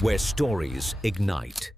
where stories ignite.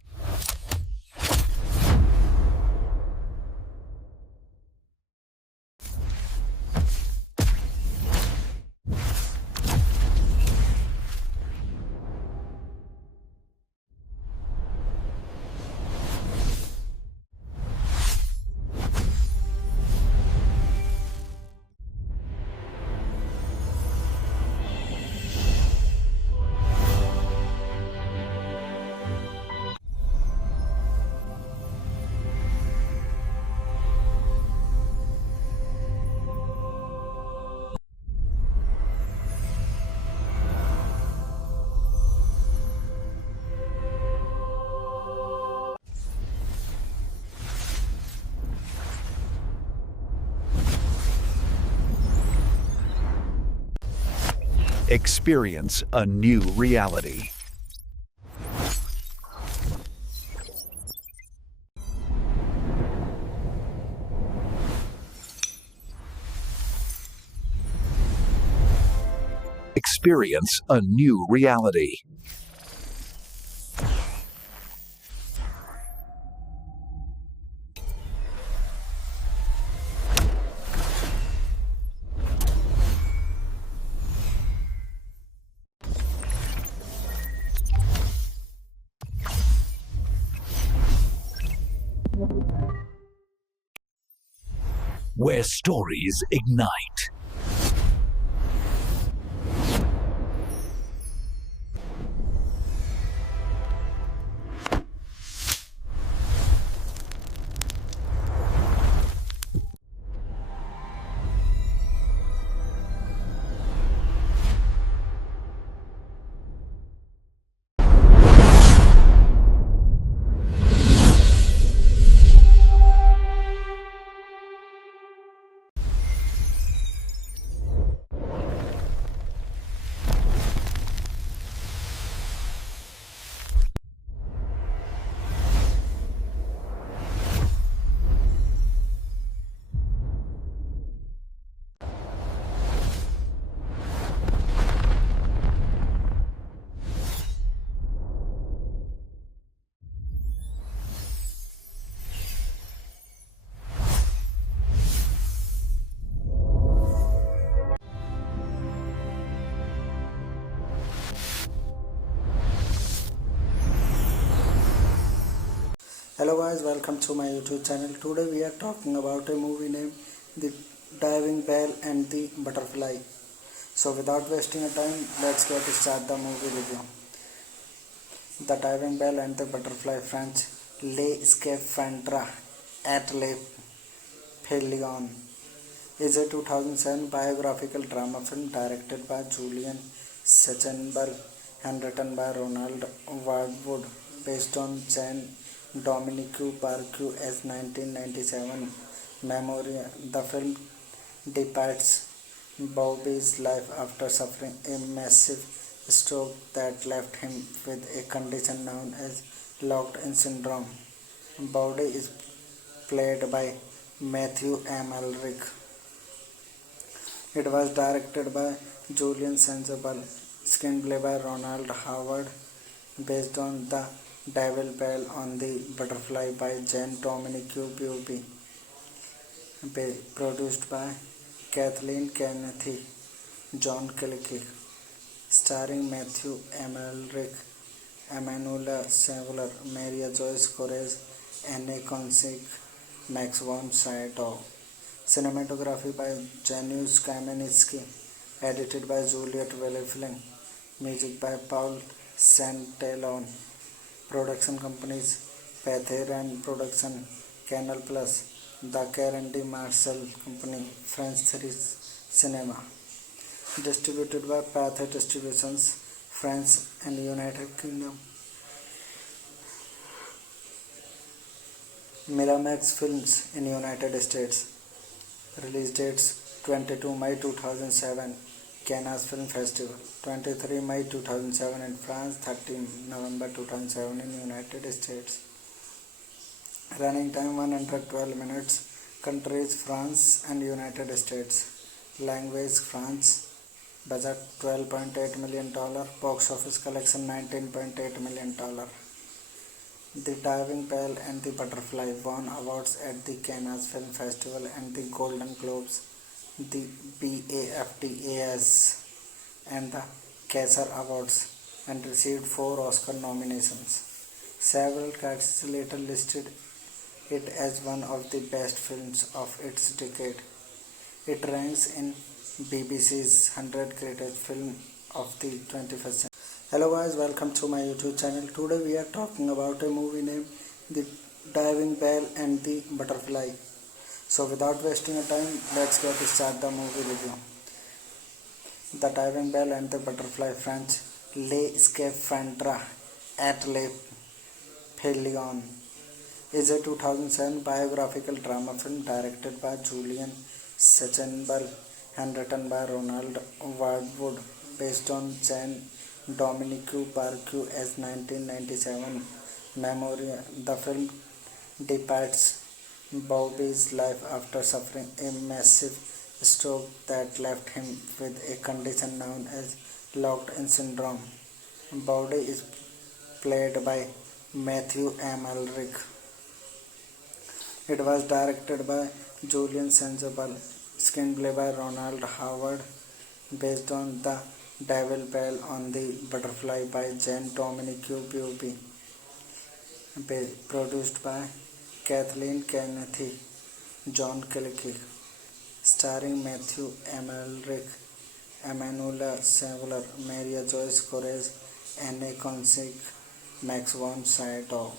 Experience a new reality. Experience a new reality. Where stories ignite. Hello guys, welcome to my YouTube channel. Today we are talking about a movie named The Diving Bell and the Butterfly. So without wasting a time, let's get start the movie review. The Diving Bell and the Butterfly French Les Scaphandres et les Pélions is a 2007 biographical drama film directed by Julian Sechenbel and written by Ronald Wardwood based on Jean Dominique Parquet's 1997 memoir. The film depicts Bobby's life after suffering a massive stroke that left him with a condition known as locked-in syndrome. Bobby is played by Matthew Amalric. It was directed by Julian Sandoval, screenplay by Ronald Howard, based on The Devil Bell on the Butterfly by Jean Dominique Buobi, produced by Kathleen Kennedy, John Killick, starring Matthew Amalric, Emanuela Saveler, Maria Joyce Corez, Anne Consig, Max von Sydow. Cinematography by Janusz Kaminski, edited by Juliet Wellefling, music by Paul Santelon. Production companies Patheran Production, Canal Plus, The Karen D. Marshall Company, French 3 Cinema. Distributed by Pathe Distributions, France and United Kingdom. Miramax Films in United States. Release dates 22 May 2007, Cannes Film Festival, 23 May 2007 in France, 13 November 2007 in United States. Running time 112 minutes. Countries France and United States. Language France. budget $12.8 million, box office collection $19.8 million. The Diving Bell and the Butterfly won awards at the Cannes Film Festival and the Golden Globes, the BAFTAs, and the Kaiser Awards, and received 4 Oscar nominations. Several critics later listed it as one of the best films of its decade. It ranks in BBC's 100 Greatest Film of the 21st Century. Hello guys, welcome to my YouTube channel. Today we are talking about a movie named The Diving Bell and the Butterfly. So without wasting a time, let's get start the movie review. The Diving Bell and the Butterfly, French, Les Scaphandres et les Pelions, is a 2007 biographical drama film directed by Julian Sachenbal and written by Ronald Wardwood, based on Jean-Dominique Barquet's 1997 memoir. The film depicts Bobby's life after suffering a massive stroke that left him with a condition known as locked-in syndrome. Bobby is played by Matthew M. Elric. It was directed by Julian Sanjabal, screenplay by Ronald Howard, based on The Diving Bell on the Butterfly by Jean-Dominique Barquet, produced by Kathleen Kennedy, John Killick, starring Matthew M. Elric, Emanuela Saveler, Maria Joyce Corez, Anne Consig, Max von Sydow.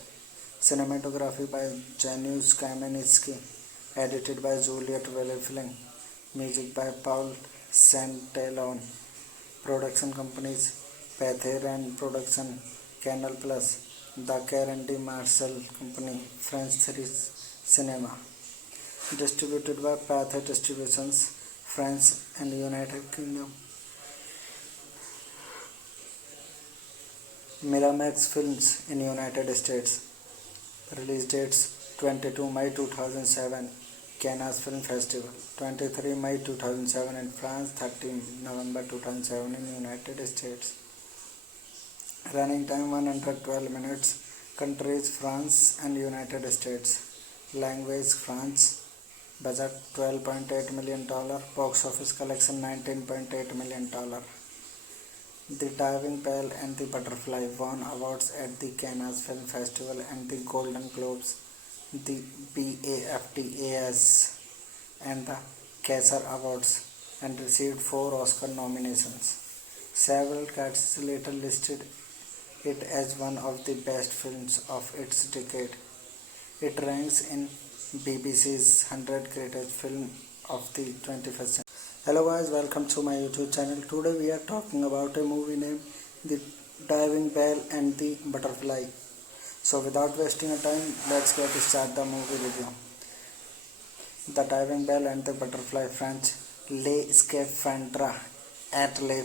Cinematography by Janusz Kaminski, edited by Juliet Wellefling, music by Paul Santelon. Production companies: Pathé Production, Canal Plus, The Karen D. Marshall Company, French 3 Cinema. Distributed by Pathé Distributions, France and United Kingdom. Miramax Films in United States. Release dates: 22 May 2007, Cannes Film Festival; 23 May 2007 in France; 13 November 2007 in United States. Running time 112 minutes. Countries: France and United States. Language: French. Budget $12.8 million, box office collection $19.8 million. The Diving Bell and the Butterfly won awards at the Cannes Film Festival and the Golden Globes, the BAFTAs, and the Kaiser Awards, and received 4 Oscar nominations. Several critics later listed it as one of the best films of its decade. It ranks in BBC's 100 Greatest Film of the 21st Century. Hello guys, welcome to my YouTube channel. Today we are talking about a movie named The Diving Bell and the Butterfly. So without wasting a time, let's get start the movie review. The Diving Bell and the Butterfly, French, Les Scaphandres et les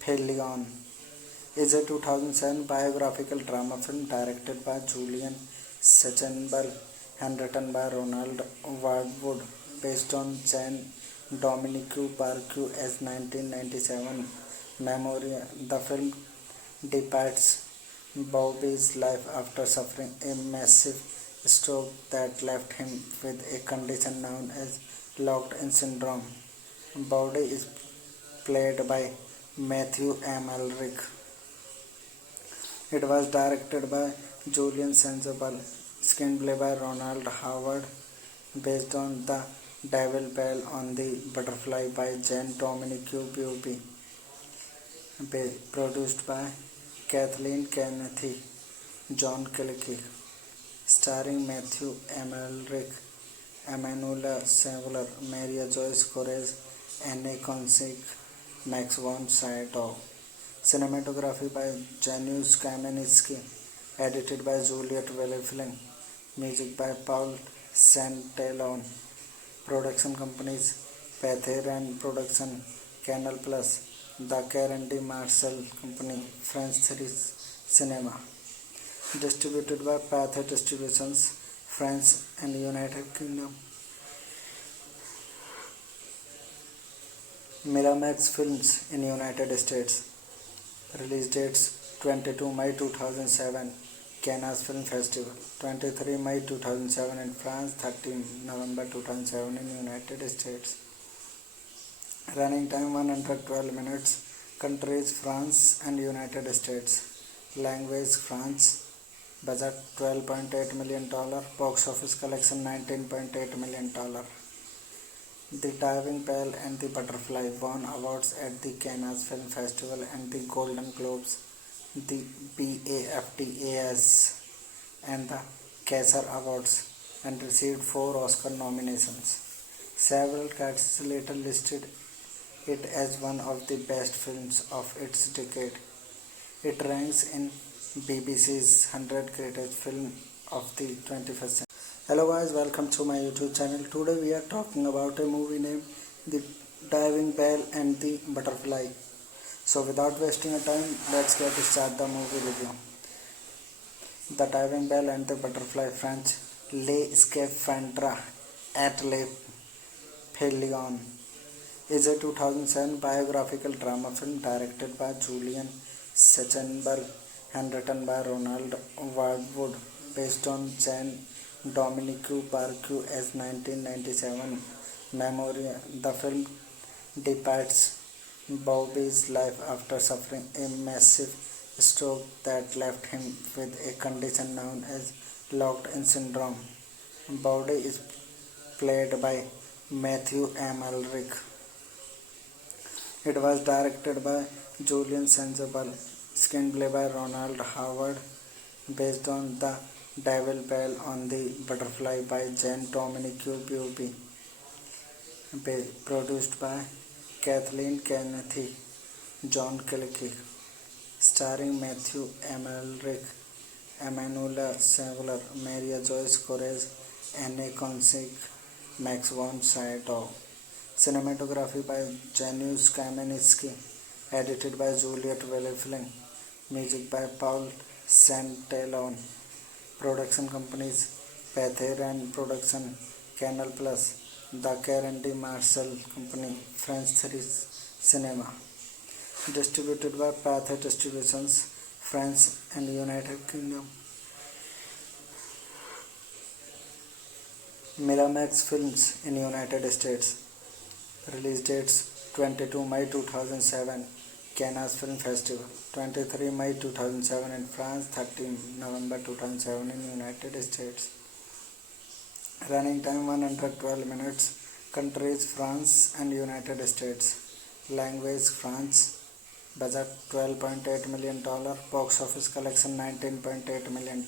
Pelions, is a 2007 biographical drama film directed by Julian Sachenbal and written by Ronald Wardwood, based on Jean-Dominique Barquet's 1997 memoir. The film depicts Bobby's life after suffering a massive stroke that left him with a condition known as locked-in syndrome. Bobby is played by Matthew M. Elric. It was directed by Julian Sanjabal, screenplay by Ronald Howard, based on The Diving Bell on the Butterfly by Jean-Dominique Barquet, produced by Kathleen Kennedy, John Killick, starring Matthew M. Elric, Emanuela Saveler, Maria Joyce Corez, Anne Consig, Max von Sydow. Cinematography by Janusz Kaminski, edited by Juliet Wellefling, music by Paul Santelon. Production companies: Pathé Production, Canal Plus, The Karen D. Marshall Company, French 3 Cinema. Distributed by Pathé Distributions, France and United Kingdom. Miramax Films in United States. Release dates 22 May 2007 Cannes Film Festival, 23 May 2007 in France, 13 November 2007 in United States. Running time 112 minutes. Countries France and United States. Language France. Budget $12.8 million. Box office collection $19.8 million. The Diving Bell and the Butterfly won awards at the Cannes Film Festival and the Golden Globes, the BAFTAs, and the Kaiser Awards, and received 4 Oscar nominations. Several critics later listed it as one of the best films of its decade. It ranks in BBC's 100 Greatest Film of the 21st Century. Hello guys, welcome to my YouTube channel. Today we are talking about a movie named The Diving Bell and the Butterfly. So without wasting a time, let's get start the movie review. The Diving Bell and the Butterfly French Les Scaphandres et les Pélions is a 2007 biographical drama film directed by Julian Sechenberg and written by Ronald Wardwood, based on Jean-Dominique Barquet's 1997 memoir. The film depicts Bobby's life after suffering a massive stroke that left him with a condition known as locked-in syndrome. Bobby is played by Matthew Amalric. It was directed by Julian Sanjabal, screenplay by Ronald Howard, based on The Diving Bell on the Butterfly by Jean-Dominique Barquet, produced by Kathleen Kennedy, John Kilkey, starring Matthew Amalric, Emmanuel Saveler, Maria Joyce Corez, Anne Consig, Max von Sydow. Cinematography by Janusz Kaminski, edited by Juliet Wellefling, music by Paul Santalone. Production companies: Pathé Production, Canal Plus, The Karen D. Marshall Company, French 3 Cinema. Distributed by Pathé Distributions, France and United Kingdom. Miramax Films in United States. Release dates 22 May 2007 Cannes Film Festival, 23 May 2007 in France, 13 November 2007 in United States. Running time 112 minutes. Countries France and United States. Language France. Budget $12.8 million. Box office collection $19.8 million.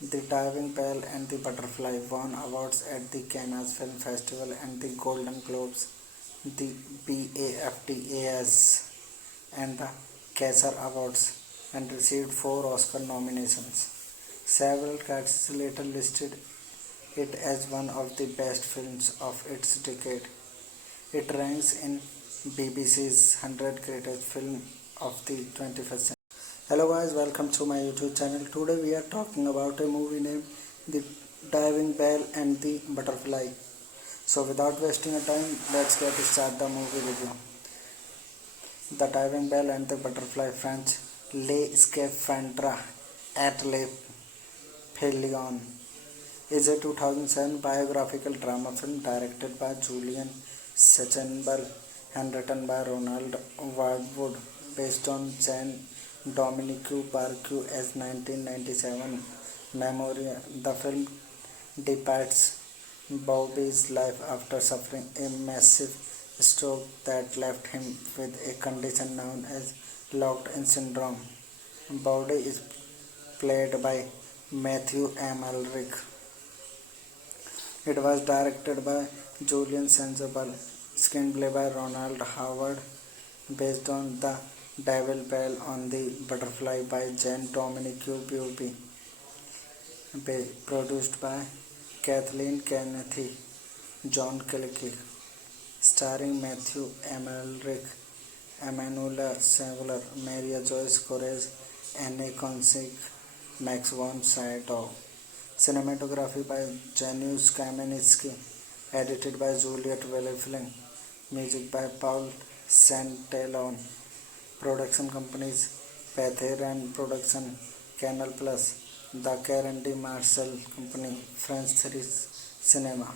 The Diving Bell and the Butterfly won awards at the Cannes Film Festival and the Golden Globes, the BAFTAs, and the Kaiser Awards, and received 4 Oscar nominations. Several critics later listed it as one of the best films of its decade. It ranks in BBC's 100 Greatest Film of the 21st Century. Hello guys, welcome to my YouTube channel. Today we are talking about a movie named The Diving Bell and the Butterfly. So without wasting a time, let's get start the movie review. The Diving Bell and the Butterfly French Les Scaphandres et les Pélions is a 2007 biographical drama film directed by Julian Sechenberg and written by Ronald Wardwood, based on Jean-Dominique Barquet's 1997 memoir. The film depicts Bobby's life after suffering a massive stroke that left him with a condition known as locked-in syndrome. Bobby is played by Matthew Amalric. It was directed by Julian Sanjabal, screenplay by Ronald Howard, based on The Diving Bell on the Butterfly by Jean-Dominique Barquet, produced by Kathleen Kennedy, John Kilkey, starring Matthew Amalric, Emmanuel Saveler, Maria Joyce Corez, Anne Consig, Max von Sydow. Cinematography by Janusz Kaminski, edited by Juliet Wellefling, Music by Paul Santalone. Production companies Patheran Production, Canal Plus, The Karen D. Marshall Company, French Series Cinema.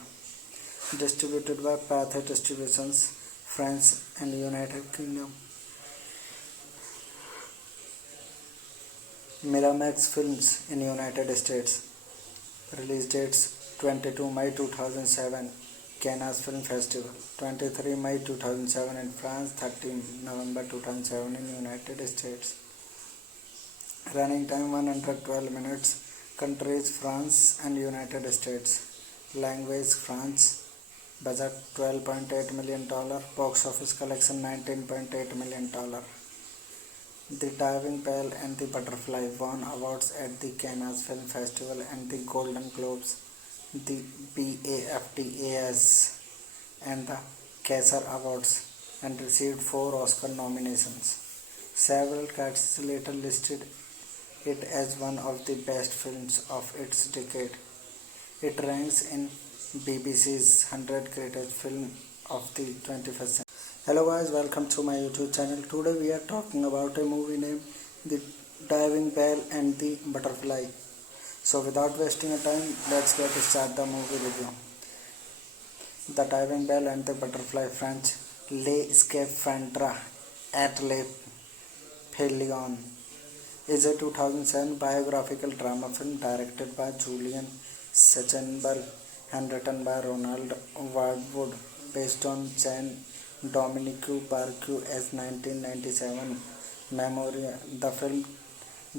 Distributed by Pathé Distributions, France and United Kingdom. Miramax Films in United States. Release dates 22 May 2007, Cannes Film Festival, 23 May 2007 in France, 13 November 2007 in United States. Running time 112 minutes. Countries France and United States. Language French. Budget $12.8 million. Box office collection $19.8 million. The Diving Bell and the Butterfly won awards at the Cannes Film Festival and the Golden Globes, the BAFTAs and the Kaiser Awards, and received 4 Oscar nominations. Several critics later listed it as one of the best films of its decade. It ranks in BBC's 100 Greatest Film of the 21st Century. Hello guys, welcome to my YouTube channel. Today we are talking about a movie named The Diving Bell and the Butterfly. So without wasting a time, let's get start the movie review. The Diving Bell and the Butterfly, French, Les Scaphandres et les Pélions, is a 2007 biographical drama film directed by Julian Sachsenberg and written by Ronald Wardwood, based on Jean-Dominique Barquet's 1997 memoir. The film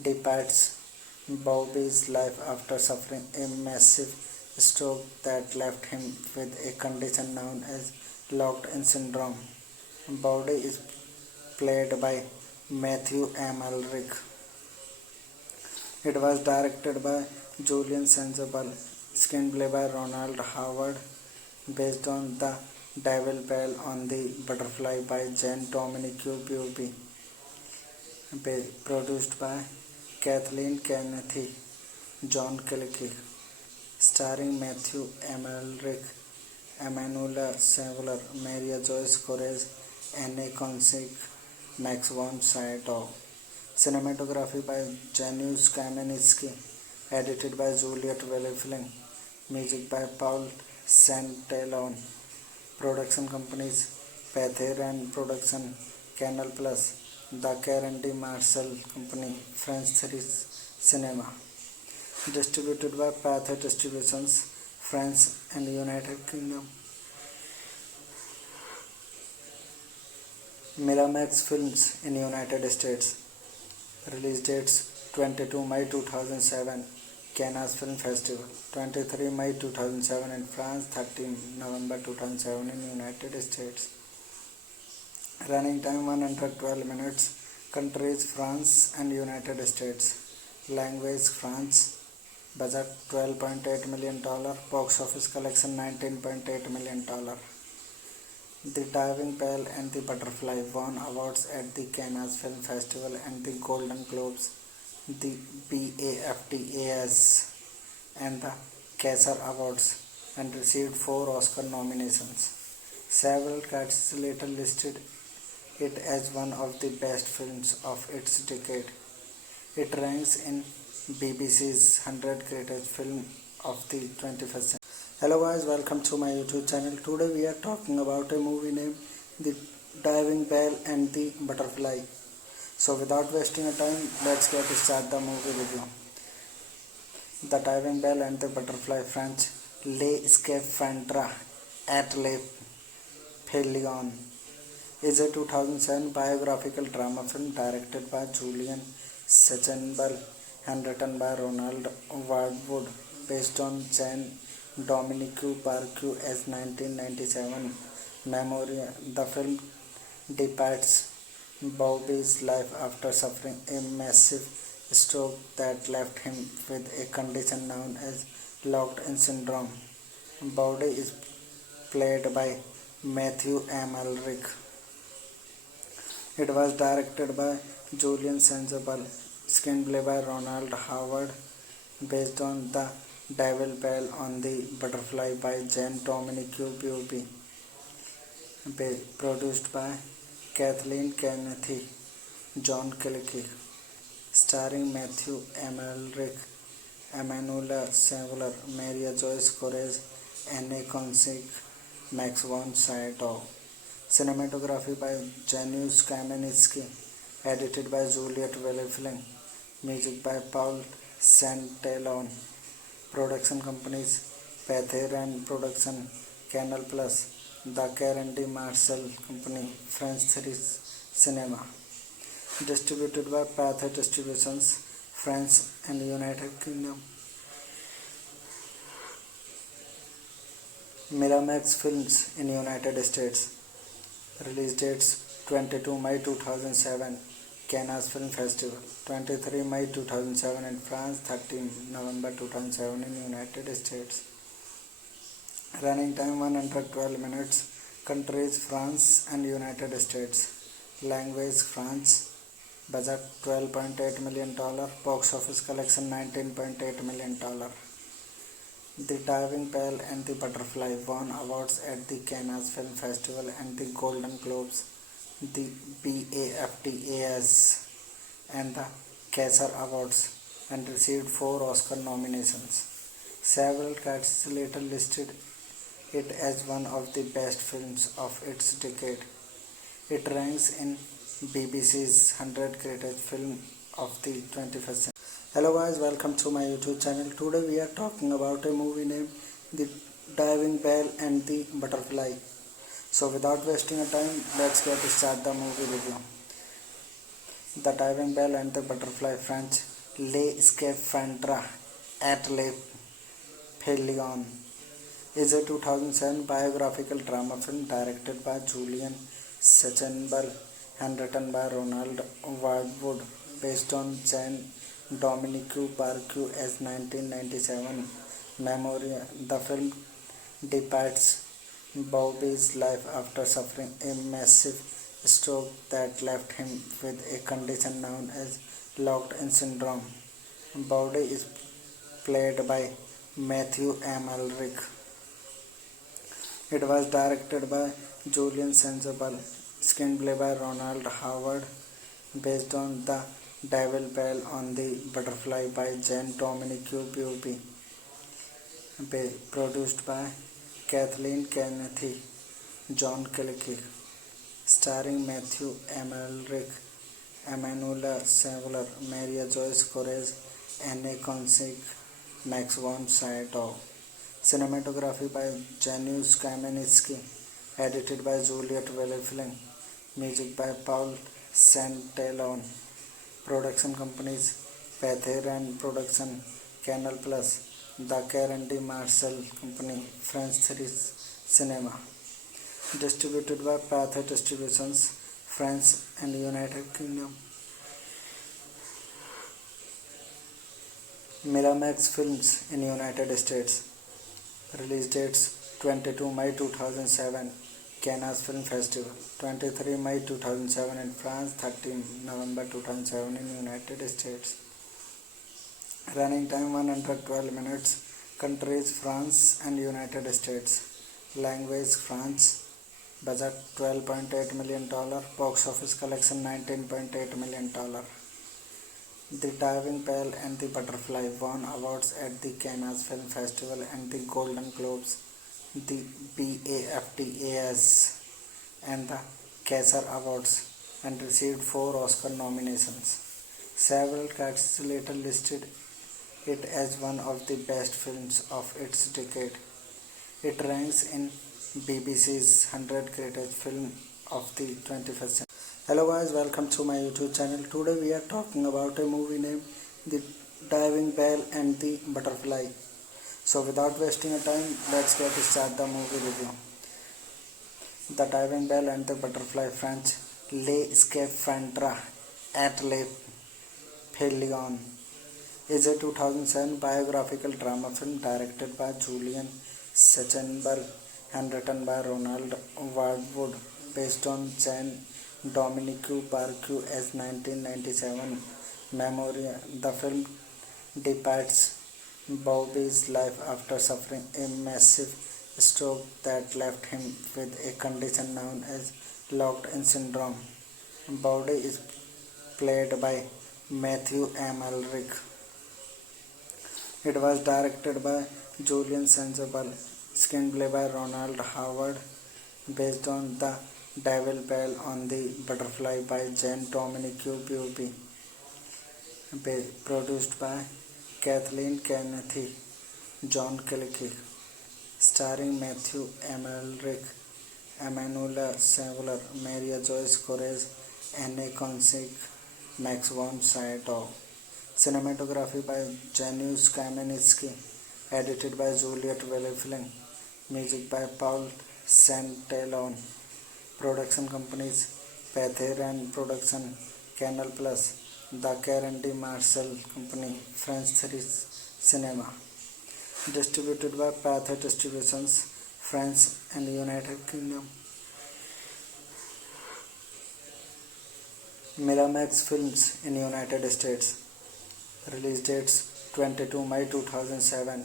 depicts Bobby's life after suffering a massive stroke that left him with a condition known as locked-in syndrome. Bobby is played by Matthew Amalric. It was directed by Julian Sachsenberg, screenplay by Ronald Howard, based on The Diving Bell on the Butterfly by Jean-Dominique Barquet, produced by Kathleen Kennedy, John Killick, starring Matthew Amalric, Emmanuel Saveler, Maria Joyce Corez, Anne Consig, Max von Sydow. Cinematography by Janusz Kaminski, edited by Juliet Wellefling. Music by Paul Santalone. Production companies Patheran Production, Canal Plus, The Karen D. Marshall Company, French Series Cinema. Distributed by Pathé Distributions, France and United Kingdom. Miramax Films in United States. Release dates 22 May 2007, Cannes Film Festival, 23 May 2007 in France, 13 November 2007 in United States. Running time 112 minutes. Countries France and United States. Language French. Budget $12.8 million. Box office collection $19.8 million. The Diving Bell and the Butterfly won awards at the Cannes Film Festival and the Golden Globes, the BAFTAs and the Kaiser Awards, and received 4 Oscar nominations. Several critics later listed it as one of the best films of its decade. It ranks in BBC's 100 Greatest Film of the 21st Century. Hello guys, welcome to my YouTube channel. Today we are talking about a movie named The Diving Bell and the Butterfly. So without wasting a time, let's get start the movie review. The Diving Bell and the Butterfly, French, Les Scaphandres et les Pélions, is a 2007 biographical drama film directed by Julian Sachsenberg and written by Ronald Wardwood, based on Jean-Dominique Barquet's 1997 memoir. The film depicts Bobby's life after suffering a massive stroke that left him with a condition known as locked-in syndrome. Bobby is played by Matthew Amalric. It was directed by Julian Sachsenberg, screenplay by Ronald Howard, based on The Diving Bell on the Butterfly by Jean-Dominique Barquet, produced by Kathleen Kennedy, John Killick, starring Matthew Amalric, Emanuela Saveler, Maria Joyce Corez, Anne Consig, Max von Sydow. Cinematography by Janusz Kaminski, edited by Juliet Wellefling, music by Paul Santelon. Production companies Patheran Production, Canal Plus, The Karen D. Marcel Company, French 3 Cinema. Distributed by Pathe Distributions, France and United Kingdom. Miramax Films in United States. Release dates 22 May 2007, Cannes Film Festival, 23 May 2007 in France, 13 November 2007 in United States. Running time 112 minutes. Countries France and United States. Language French. Budget $12.8 million. Box office collection $19.8 million. The Diving Bell and the Butterfly won awards at the Cannes Film Festival and the Golden Globes, the BAFTAs and the Kaiser Awards, and received 4 Oscar nominations. Several critics later listed it as one of the best films of its decade. It ranks in BBC's 100 Greatest Film of the 21st Century. Hello guys, welcome to my YouTube channel. Today we are talking about a movie named The Diving Bell and the Butterfly. So without wasting a time, let's get start the movie review. The Diving Bell and the Butterfly, French, Les Scaphandres et les Pelions, is a 2007 biographical drama film directed by Julian Sachenbal and written by Ronald Wildwood, based on Jean-Dominique Barquet's 1997 memoir. The film depicts Bobby's life after suffering a massive stroke that left him with a condition known as locked-in syndrome. Bobby is played by Matthew Amalric. It was directed by Julian Sachenbal, screenplay by Ronald Howard, based on The Diving Bell on the Butterfly by Jean-Dominique Barquet, produced by Kathleen Kennedy, John Killick, starring Matthew Amalric, Emanuela Saveler, Maria Joyce Corez, Anne Consig, Max von Sydow. Cinematography by Janusz Kaminski, edited by Juliet Wellefling, music by Paul Santelon. Production companies Patheran Production, Canal Plus, The Karen D. Marcel Company, French 3 Cinema. Distributed by Pathe Distributions, France and United Kingdom. Miramax Films in United States. Release dates 22 May 2007, Cannes Film Festival, 23 May 2007 in France, 13 November 2007 in United States. Running time 112 minutes. Countries France and United States. Language French. Budget $12.8 million. Box office collection $19.8 million. The Diving Bell and the Butterfly won awards at the Cannes Film Festival and the Golden Globes, the BAFTAs and the Kaiser Awards, and received 4 Oscar nominations. Several critics later listed it as one of the best films of its decade. It ranks in BBC's 100 Greatest Film of the 21st Century. Hello guys, welcome to my YouTube channel. Today we are talking about a movie named The Diving Bell and the Butterfly. So without wasting a time, let's get start the movie review. The Diving Bell and the Butterfly, French, Les Scaphandres et les Pelions, is a 2007 biographical drama film directed by Julian Sachenbal and written by Ronald Wildwood, based on Jean-Dominique Barquet's 1997 memoir. The film depicts Bobby's life after suffering a massive stroke that left him with a condition known as locked-in syndrome. Bowdy is played by Matthew M. Elric. It was directed by Julian Sandoval, screenplay by Ronald Howard, based on The Devil Bell on the Butterfly by Jane Dominique Bubi, produced by Kathleen Kennedy, John Killick, starring Matthew M. Elric, Emanuela Saveler, Maria Joyce Corez, Anne Consig, Max von Sydow. Cinematography by Janusz Kaminski, edited by Juliet Velefling, music by Paul Santelon. Production companies Pathé Production, Canal Plus, The Karen D. Marshall Company, French 3 Cinema. Distributed by Pathé Distributions, France and United Kingdom. Miramax Films in United States. Release dates 22 May 2007,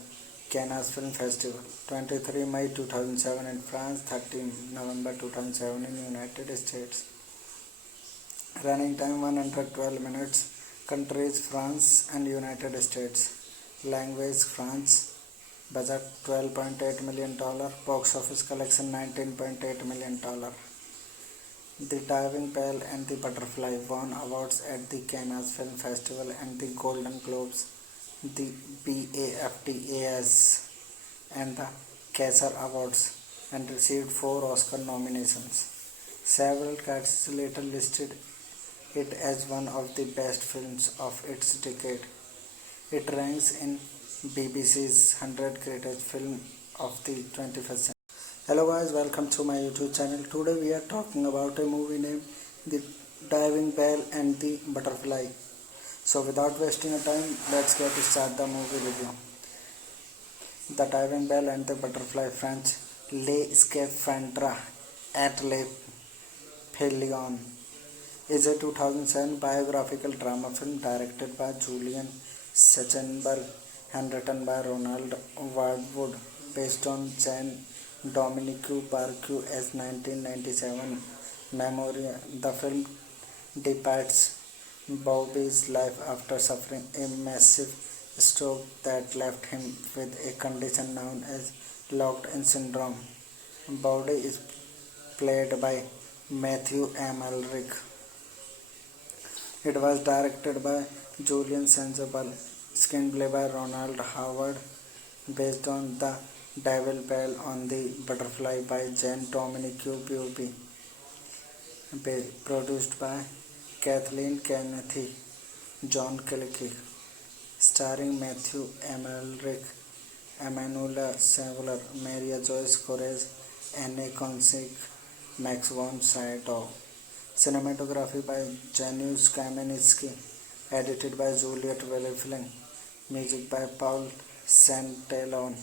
Cannes Film Festival, 23 May 2007 in France, 13 November 2007 in United States. Running time 112 minutes. Countries France and United States. Language France. Budget $12.8 million. Box office collection $19.8 million. The Diving Bell and the Butterfly won awards at the Cannes Film Festival and the Golden Globes, the BAFTAs, and the Kaiser Awards, and received 4 Oscar nominations. Several critics later listed it as one of the best films of its decade. It ranks in BBC's 100 Greatest Film of the 21st Century. Hello guys, welcome to my YouTube channel. Today we are talking about a movie named The Diving Bell and the Butterfly. So without wasting a time, let's get start the movie review. The Diving Bell and the Butterfly, French, Les Scaphandres et les Papillons, is a 2007 biographical drama film directed by Julian Sachenberg and written by Ronald Wardwood, based on Jane Dominique Barque as 1997 memoir. The film depicts Bowdy's life after suffering a massive stroke that left him with a condition known as locked-in syndrome. Bowdy is played by Matthew M. Elric. It was directed by Julian Sandoval, screenplay by Ronald Howard, based on The Devil Bell on the Butterfly by Jane Dominique Bubi, produced by Kathleen Kennedy, John Killick, starring Matthew M. Elric, Emanuela Saveler, Maria Joyce Corez, Anne Consig, Max von Sydow. Cinematography by Janusz Kaminski, edited by Juliet Velefling, music by Paul Santelon.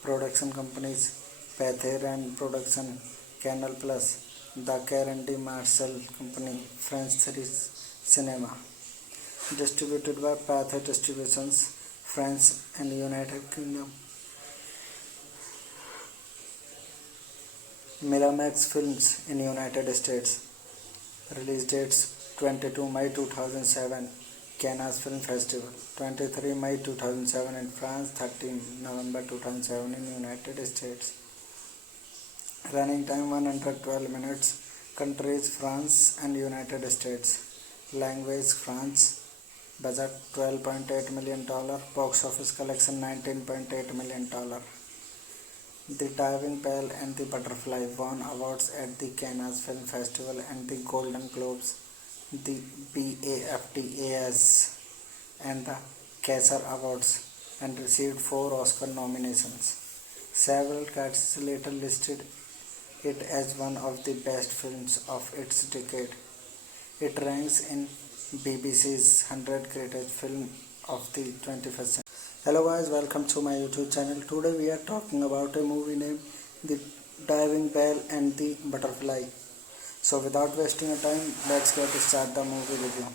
Production companies Pathé Production, Canal Plus, The Karen D. Marshall Company, French 3 Cinema. Distributed by Pathé Distributions, France and United Kingdom. Miramax Films in United States. Release dates 22 May 2007, Cannes Film Festival, 23 May 2007 in France, 13 November 2007 in United States. Running time 112 minutes. Countries France and United States. Language France. Budget $12.8 million. Box office collection $19.8 million. The Diving Bell and the Butterfly won awards at the Cannes Film Festival and the Golden Globes, the BAFTAs, and the Kaiser Awards, and received 4 Oscar nominations. Several critics later listed it as one of the best films of its decade. It ranks in BBC's 100 Greatest Film of the 21st Century. Hello guys, welcome to my YouTube channel. Today we are talking about a movie named The Diving Bell and the Butterfly. So without wasting a time, let's get start the movie review.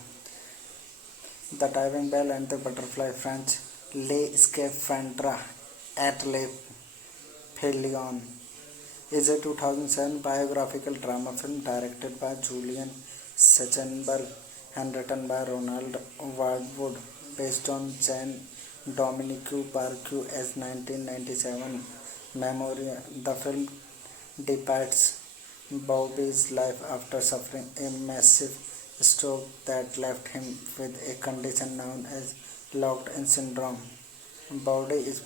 The Diving Bell and the Butterfly, French, Les Scaphandres et les Pelion is a 2007 biographical drama film directed by Julian Sachsenberg and written by Ronald Wardwood, based on Jean Dominique Barque's 1997 memoir. The film depicts Bobby's life after suffering a massive stroke that left him with a condition known as locked-in syndrome. Bobby is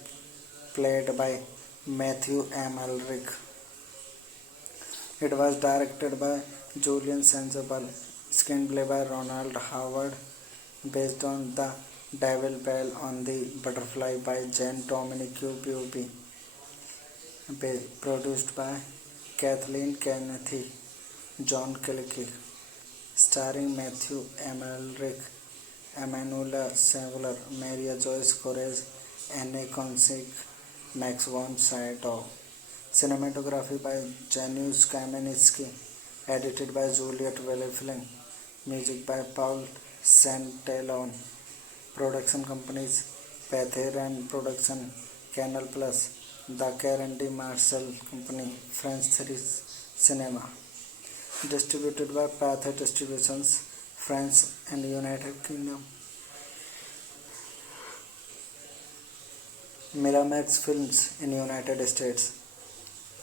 played by Matthew Amalric. It was directed by Julian Sandoval, screenplay by Ronald Howard, based on The Devil Bell on the Butterfly by Jean Dominique Buobi, produced by Kathleen Kennedy, John Killick, starring Matthew Amalric, Emanuela Saveler, Maria Joyce Corez, Anne Consig, Max von Sydow. Cinematography by Janusz Kaminski, edited by Juliet Wellefling, music by Paul Santalone. Production companies Patheran Production, Canal Plus, The Karen D. Marshall Company, French 3 Cinema. Distributed by Pathé Distributions, France and United Kingdom. Miramax Films in United States.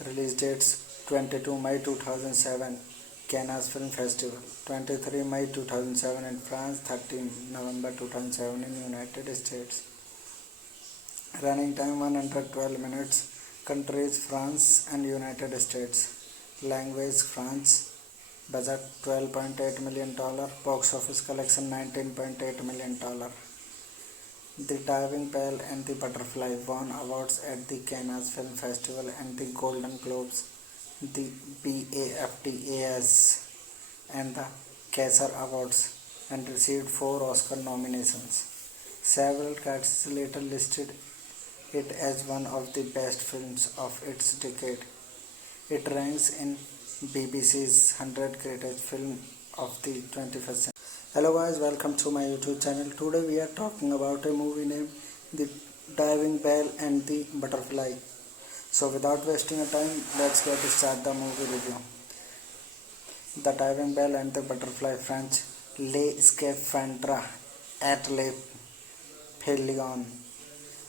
Release dates 22 May 2007, Cannes Film Festival, 23 May 2007 in France, 13 November 2007 in United States. Running time 112 minutes. Countries France and United States. Language France. Budget $12.8 million. Box office collection $19.8 million. The Diving Bell and the Butterfly won awards at the Cannes Film Festival and the Golden Globes, the BAFTAs, and the Kaiser Awards, and received 4 Oscar nominations. Several critics later listed it as one of the best films of its decade. It ranks in BBC's 100 Greatest Film of the 21st Century. Hello guys, welcome to my YouTube channel. Today we are talking about a movie named The Diving Bell and the Butterfly. So without wasting time, let's get started the movie review. The Diving Bell and the Butterfly, French Les Scaphandres et les Pelions,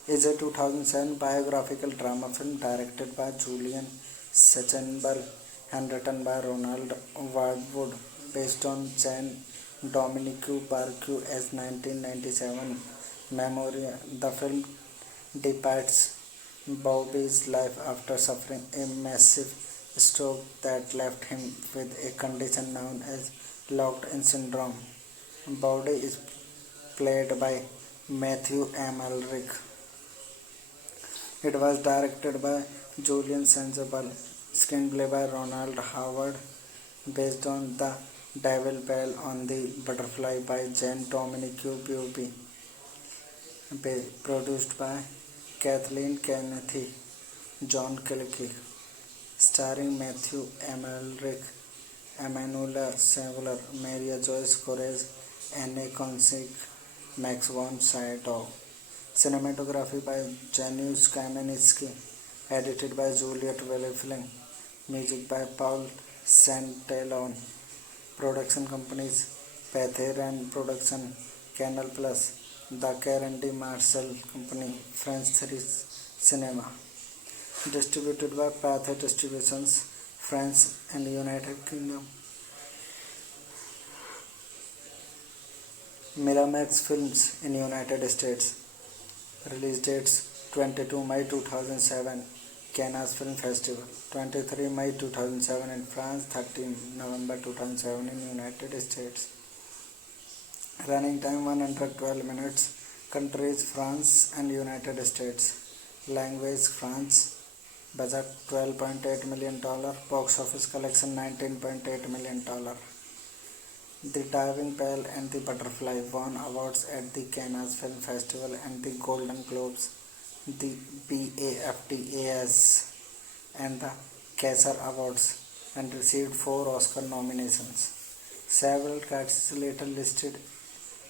is a 2007 biographical drama film directed by Julian Sachsenberg and written by Ronald Wardwood, based on Jean Dominique Barque's 1997 memoir. The film depicts Bobby's life after suffering a massive stroke that left him with a condition known as locked-in syndrome. Bobby is played by Matthew Amalric. It was directed by Julian Sandoval, screenplay by Ronald Howard, based on The Devil Bell on the Butterfly by Jean Dominique Buobi, produced by Kathleen Kennedy, John Killick, starring Matthew Amalric, Emanuela Saveler, Maria Joyce Corez, Anne Consig, Max von Sydow. Cinematography by Janusz Kaminski, edited by Juliet Wellefling, music by Paul Santalone. Production companies Patheran Production, Canal Plus, The Karen D. Marshall Company, French 3 Cinema. Distributed by Pathé Distributions, France and United Kingdom. Miramax Films in United States. Release dates 22 May 2007, Cannes Film Festival, 23 May 2007 in France, 13 November 2007 in United States. Running time 112 minutes. Countries France and United States. Language France. Budget $12.8 million. Box office collection $19.8 million. The Diving Bell and the Butterfly won awards at the Cannes Film Festival and the Golden Globes, the BAFTAs, and the Kaiser Awards, and received 4 Oscar nominations. Several critics later listed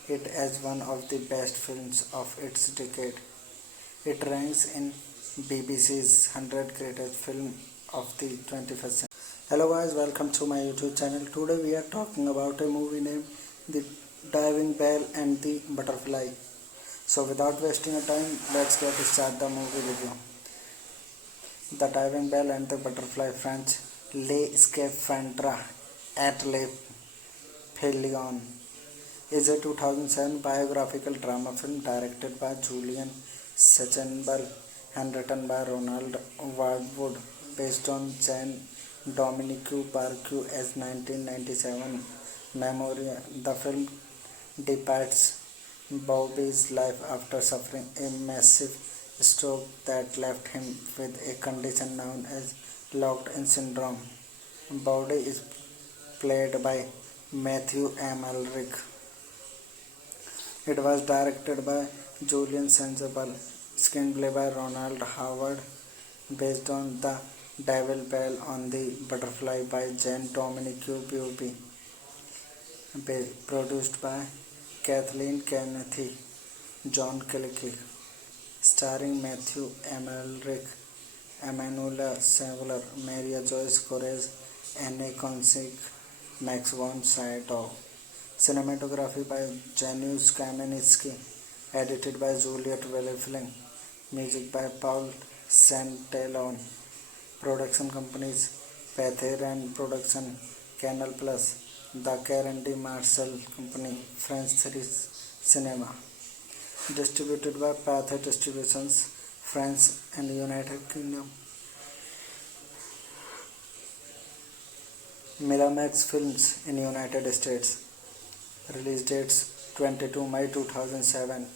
it as one of the best films of its decade. It ranks in BBC's 100 Greatest Film of the 21st Century. Hello guys, welcome to my YouTube channel. Today we are talking about a movie named The Diving Bell and the Butterfly. So without wasting a time, let's get start the movie review. The Diving Bell and the Butterfly, French, Les Scaphandres et les Pelions, is a 2007 biographical drama film directed by Julian Sachsenberg and written by Ronald Wildwood, based on Jean-Dominique Parquet's 1997 memoir. The film depicts Bobby's life after suffering a massive stroke that left him with a condition known as locked-in syndrome. Bobby is played by Matthew Amalric. It was directed by Julian Sachsenberg, screenplay by Ronald Howard, based on The Devil Bell on the Butterfly by Jean-Dominique Parquet, produced by Kathleen Kennedy, John Killick, starring Matthew Amalric, Emmanuel Saveler, Maria Joyce Corez, Anne Consig, Max von Sydow. Cinematography by Janusz Kaminski, edited by Juliet Wellefling, music by Paul Santalone. Production companies: Pathé Production, Canal Plus, The Karen D. Marshall Company, French 3 Cinema. Distributed by Pathé Distributions, France and United Kingdom. Miramax Films in United States. Release dates: 22 May 2007,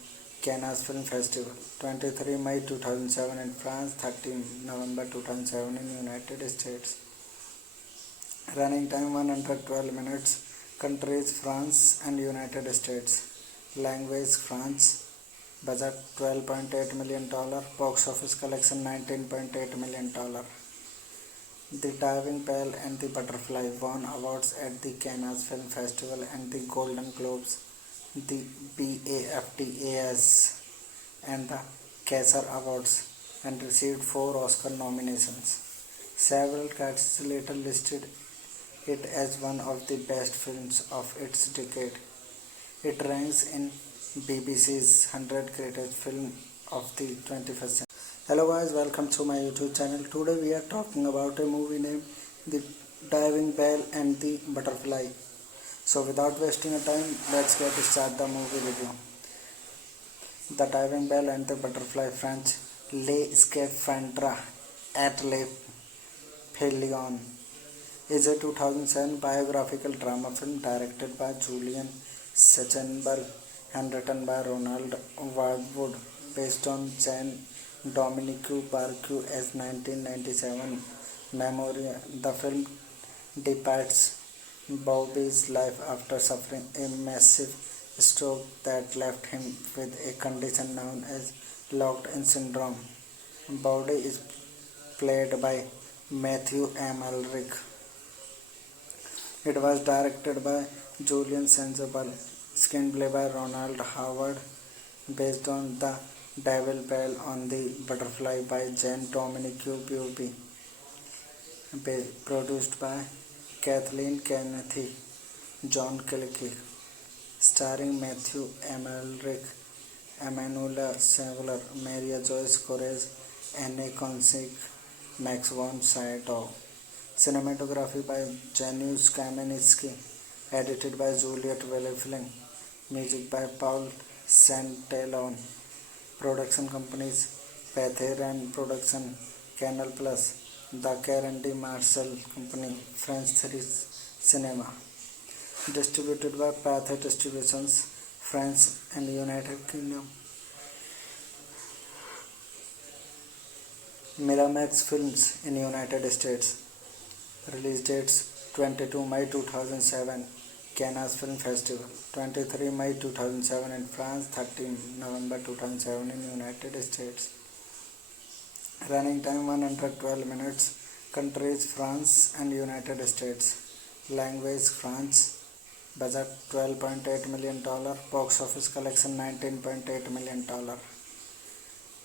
Cannes Film Festival; 23 May 2007 in France; 13 November 2007 in United States. Running time 112 minutes. Countries: France and United States. Language: French. Budget $12.8 million. Box office collection $19.8 million. The Diving Bell and the Butterfly won awards at the Cannes Film Festival and the Golden Globes, the BAFTAs, and the Kaiser Awards, and received 4 Oscar nominations. Several critics later listed it as one of the best films of its decade. It ranks in BBC's 100 Greatest Film of the 21st Century. Hello guys, welcome to my YouTube channel. Today we are talking about a movie named The Diving Bell and the Butterfly. So without wasting a time, let's get start the movie review. The Diving Bell and the Butterfly, French, Les Scaphandres et les Pelions, is a 2007 biographical drama film directed by Julian Sachsenberg and written by Ronald Wildwood, based on Jean-Dominique Parquet's 1997 memoir. The film depicts Bobby's life after suffering a massive stroke that left him with a condition known as locked-in syndrome. Bobby is played by Matthew Amalric. It was directed by Julian Sachsenberg, screenplay by Ronald Howard, based on The Devil Bell on the Butterfly by Jean-Dominique Parquet, produced by Kathleen Kennedy, John Killick, starring Matthew Amalric, Emmanuel Saveler, Maria Joyce Corez, Anne Consig, Max von Sydow. Cinematography by Janusz Kaminski, edited by Juliet Wellefling, music by Paul Santalone. Production companies: Pathé Production, Canal Plus, The Karen D. Marshall Company, French 3 Cinema. Distributed by Pathé Distributions, France and United Kingdom. Miramax Films in United States. Release dates: 22 May 2007, Cannes Film Festival; 23 May 2007 in France; 13 November 2007 in United States. Running time 112 minutes. Countries: France and United States. Language: French. Budget $12.8 million. Box office collection $19.8 million.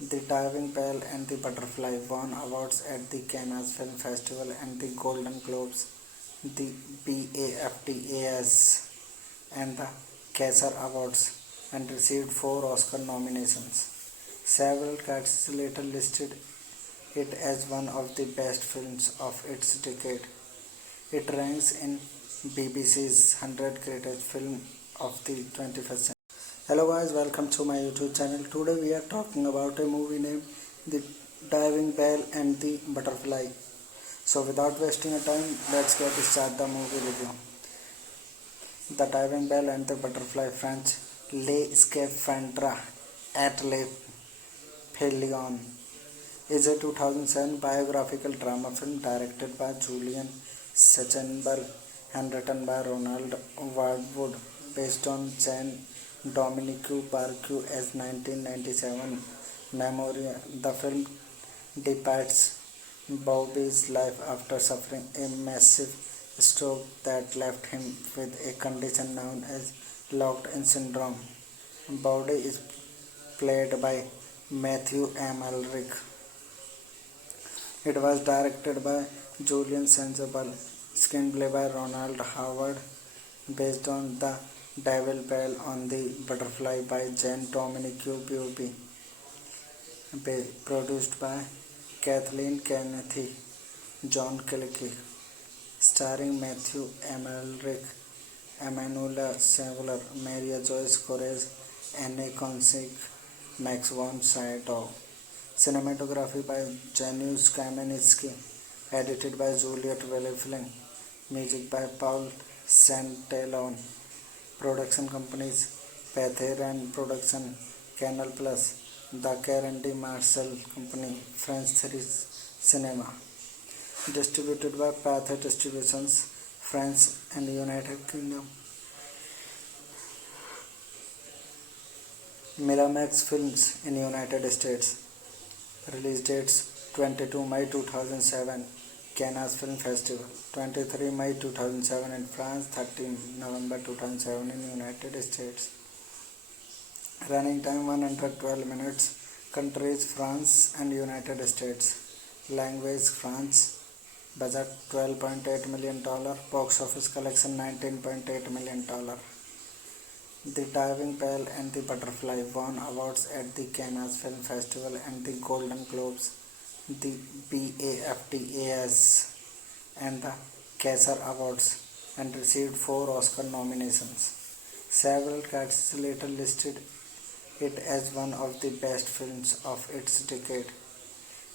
The Diving Bell and the Butterfly won awards at the Cannes Film Festival and the Golden Globes, the BAFTAs, and the Kaiser Awards, and received 4 Oscar nominations. Several critics later listed it as one of the best films of its decade. It ranks in BBC's 100 Greatest Film of the 21st Century. Hello guys, welcome to my YouTube channel. Today we are talking about a movie named The Diving Bell and the Butterfly. So without wasting a time, let's get start the movie review. The Diving Bell and the Butterfly, French Les Scaphandres et les Pelions, is a 2007 biographical drama film directed by Julian Sachenberg and written by Ronald Wardwood, based on Jean-Dominique Barquet's 1997 memoir. The film depicts Bobby's life after suffering a massive stroke that left him with a condition known as locked-in syndrome. Bobby is played by Matthew Amalric. It was directed by Julian Sachenberg, screenplay by Ronald Howard, based on The Diving Bell on the Butterfly by Jean-Dominique Barquet, produced by Kathleen Kennedy, John Killick, starring Matthew Amalric, Emmanuel Samuel, Maria Joyce Corez, Anne Consig, Max von Sydow. Cinematography by Janusz Kaminski, edited by Juliet Wellefling, music by Paul Santelon. Production companies: Pathé Production, Canal Plus, The Karen D. Marshall Company, French 3 Cinema. Distributed by Pathé Distributions, France and United Kingdom. Miramax Films in United States. Release dates: 22 May 2007, Cannes Film Festival; 23 May 2007 in France; 13 November 2007 in United States. Running time 112 minutes. Countries: France and United States. Language: France. Budget $12.8 million. Box office collection $19.8 million. The Diving Bell and the Butterfly won awards at the Cannes Film Festival and the Golden Globes, the BAFTAs, and the Kaiser Awards, and received 4 Oscar nominations. Several critics later listed it as one of the best films of its decade.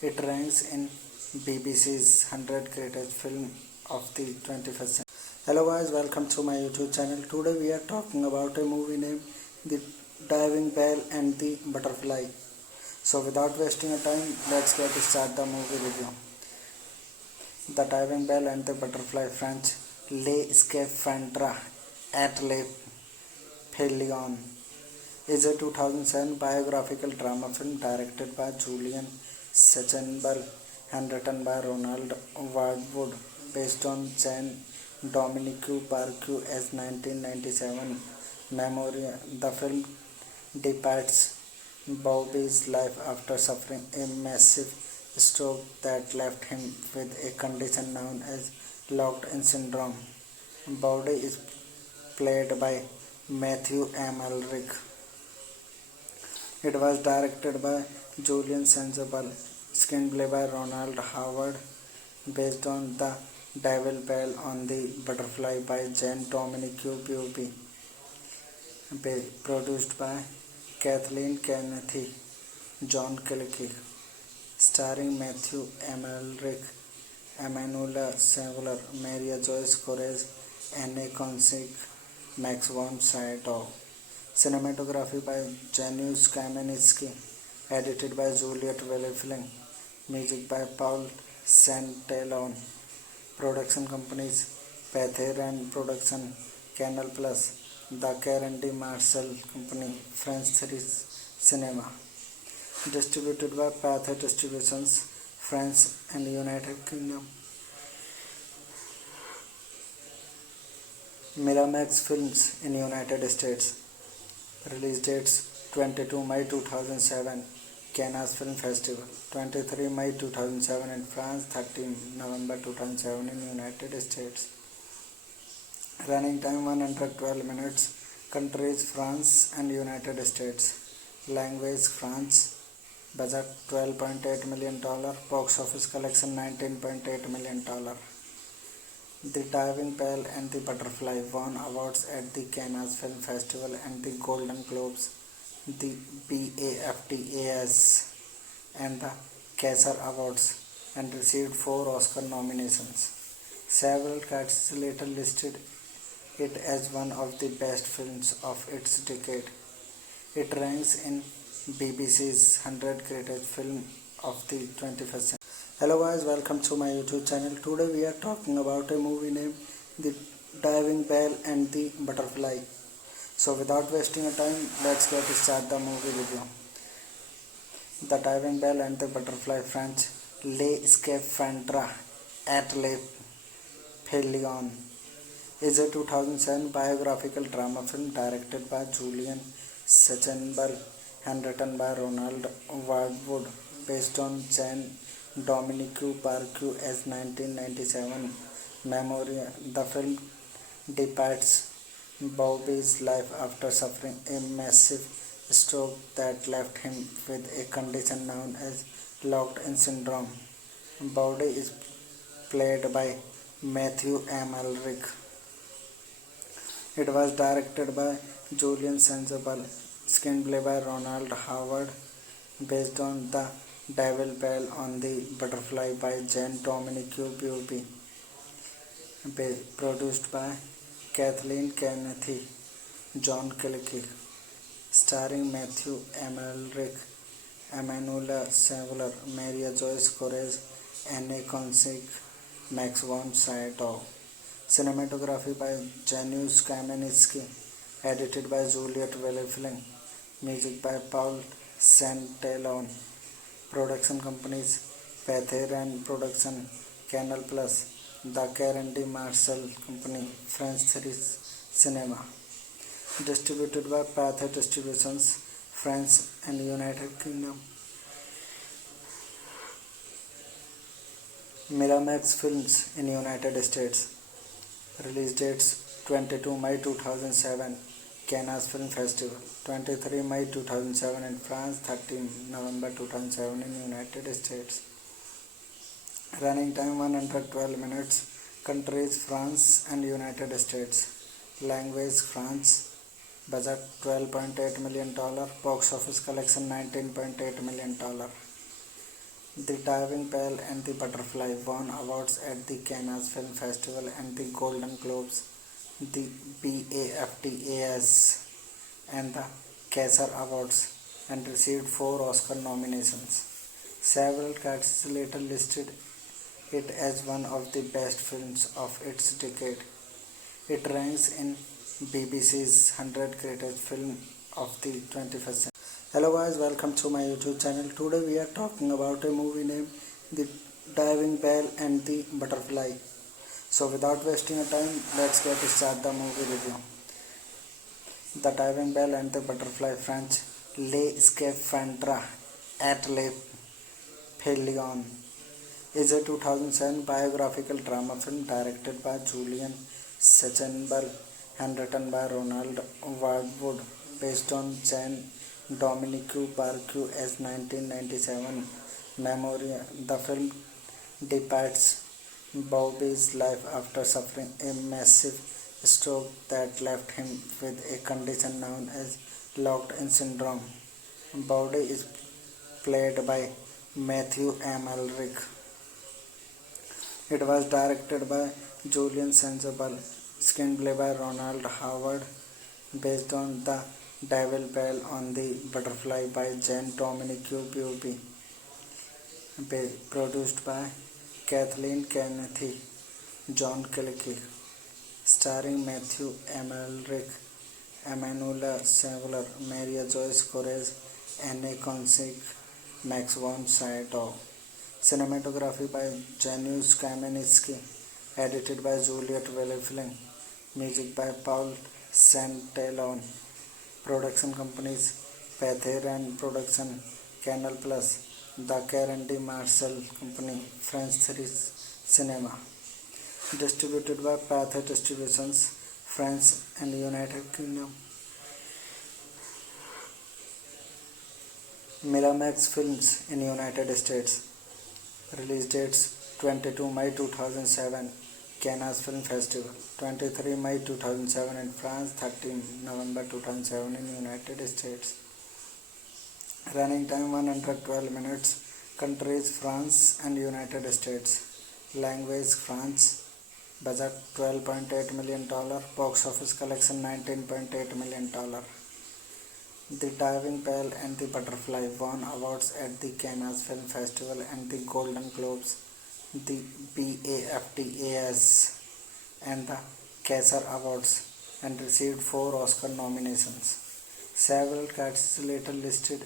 It ranks in BBC's 100 Greatest Film of the 21st Century. Hello guys, welcome to my YouTube channel. Today we are talking about a movie named The Diving Bell and the Butterfly. So without wasting a time, let's get start the movie review. The Diving Bell and the Butterfly, French Les Scaphandres et les Pelions, is a 2007 biographical drama film directed by Julian Sachenberg and written by Ronald Wardwood, based on Jean-Dominique Barquet's 1997 memoir. The film depicts Bobby's life after suffering a massive stroke that left him with a condition known as locked-in syndrome. Bobby is played by Matthew Amalric. It was directed by Julian Sachenberg, screenplay by Ronald Howard, based on The Diving Bell on the Butterfly by Jean-Dominique Barquet, produced by Kathleen Kennedy, John Killick, starring Matthew Amalric, Emmanuel Samuel, Maria Joyce Corez, Anne Consig, Max von Sydow. Cinematography by Janusz Kaminski, edited by Juliet Wellefling, music by Paul Santelon. Production companies: Pathé Production, Canal Plus, The Karen D. Marshall Company, French 3 Cinema. Distributed by Pathé Distributions, France and United Kingdom. Miramax Films in United States. Release dates: 22 May 2007, Cannes Film Festival, 23 May 2007 in France, 13 November 2007 in United States. Running time 112 minutes. Countries France and United States. Language French. Budget $12.8 million. Box office collection $19.8 million. The Diving Bell and the Butterfly won awards at the Cannes Film Festival and the Golden Globes, the BAFTAs and the Kaiser Awards, and received 4 Oscar nominations. Several critics later listed it as one of the best films of its decade. It ranks in BBC's 100 Greatest Film of the 21st Century. Hello guys, welcome to my YouTube channel. Today we are talking about a movie named The Diving Bell and the Butterfly. So without wasting time, let's get start the movie video. The Diving Bell and the Butterfly, French, Les Scaphandres et les Pelions, is a 2007 biographical drama film directed by Julian Sachenbal and written by Ronald Wildwood, based on Jean-Dominique Parquet's 1997 memoir. The film depicts Bobby's life after suffering a massive stroke that left him with a condition known as locked-in syndrome. Bobby is played by Matthew Amalric. It was directed by Julian Sachenbal, screenplay by Ronald Howard, based on The Diving Bell on the Butterfly by Jean-Dominique Parquet, produced by Kathleen Kennedy, John Killick, starring Matthew Amalric, Emmanuel Saveler, Maria Joyce Corez, Anne Consig, Max von Sydow. Cinematography by Janusz Kaminski, edited by Juliet Wellefling, music by Paul Santelon. Production companies: Pathé Production, Canal Plus, The Karen D. Marshall Company, French Series Cinema. Distributed by Pathé Distributions, France and United Kingdom. Miramax Films in United States. Release dates: 22 May 2007, Cannes Film Festival, 23 May 2007 in France, 13 November 2007 in United States. Running time 112 minutes. Countries France and United States. Language French. Budget $12.8 million. Box office collection $19.8 million. The Diving Bell and the Butterfly won awards at the Cannes Film Festival and the Golden Globes, the BAFTAs and the Kaiser Awards, and received 4 Oscar nominations. Several critics later listed it as one of the best films of its decade. It ranks in BBC's 100 Greatest Film of the 21st Century. Hello guys, welcome to my YouTube channel. Today we are talking about a movie named The Diving Bell and the Butterfly. So without wasting time, let's get start the movie video. The Diving Bell and the Butterfly, French, Les Scaphandres et les Pelions, is a 2007 biographical drama film directed by Julian Sachenbal and written by Ronald Wildwood, based on Jean-Dominique Parquet's 1997 memoir. The film depicts Bobby's life after suffering a massive stroke that left him with a condition known as locked-in syndrome. Bobby is played by Matthew Amalric. It was directed by Julian Sachenbal, screenplay by Ronald Howard, based on The Diving Bell on the Butterfly by Jean-Dominique Parquet, produced by Kathleen Kennedy, John Killick, starring Matthew Amalric, Emmanuel Saveler, Maria Joyce Corez, Anne Consig, Max von Sydow. Cinematography by Janusz Kaminski, edited by Juliet Wellefling, music by Paul Santelon. Production companies: Pathé Production, Canal Plus, The Karen D. Marshall Company, French 3 Cinema. Distributed by Pathé Distributions, France and United Kingdom. Miramax Films in United States. Release dates 22 May 2007, Cannes Film Festival. 23 May 2007 in France. 13 November 2007 in United States. Running time 112 minutes. Countries France and United States. Language France. Budget $12.8 million. Box office collection $19.8 million. The Diving Bell and the Butterfly won awards at the Cannes Film Festival and the Golden Globes, the BAFTAs and the Kaiser Awards, and received 4 Oscar nominations. Several critics later listed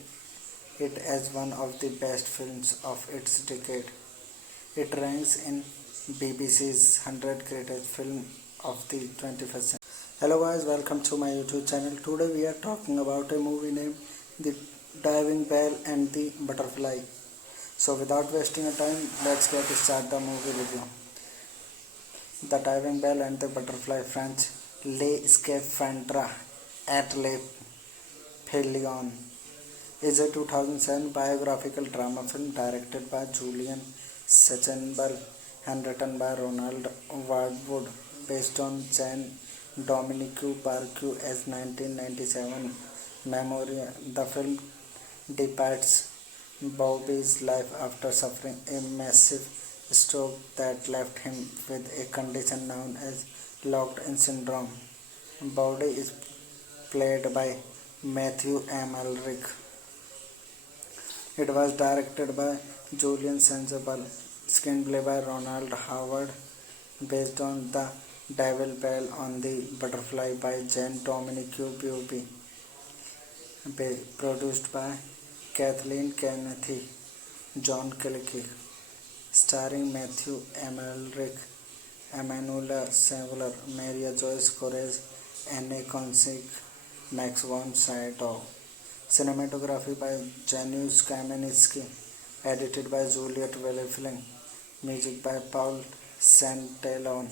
it as one of the best films of its decade. It ranks in BBC's 100 Greatest Film of the 21st Century. Hello guys, welcome to my YouTube channel. Today we are talking about a movie named The Diving Bell and the Butterfly. So without wasting a time, let's get start the movie review. The Diving Bell and the Butterfly, French, Les Scaphandres et les Papillons, is a 2007 biographical drama film directed by Julian Sachenbal and written by Ronald Wardwood, based on Jean-Dominique Barquet's 1997 memoir. The film depicts Bobby's life after suffering a massive stroke that left him with a condition known as locked-in syndrome. Bobby is played by Matthew Amalric. It was directed by Julian Sachenbal, screenplay by Ronald Howard, based on The Diving Bell on the Butterfly by Jean-Dominique Barquet, produced by Kathleen Kennedy, John Killick, starring Matthew Amalric, Emmanuel Samuel, Maria Joyce Corez, Anne Consig, Max von Sydow. Cinematography by Janusz Kaminski, edited by Juliet Wellefling, music by Paul Santalone.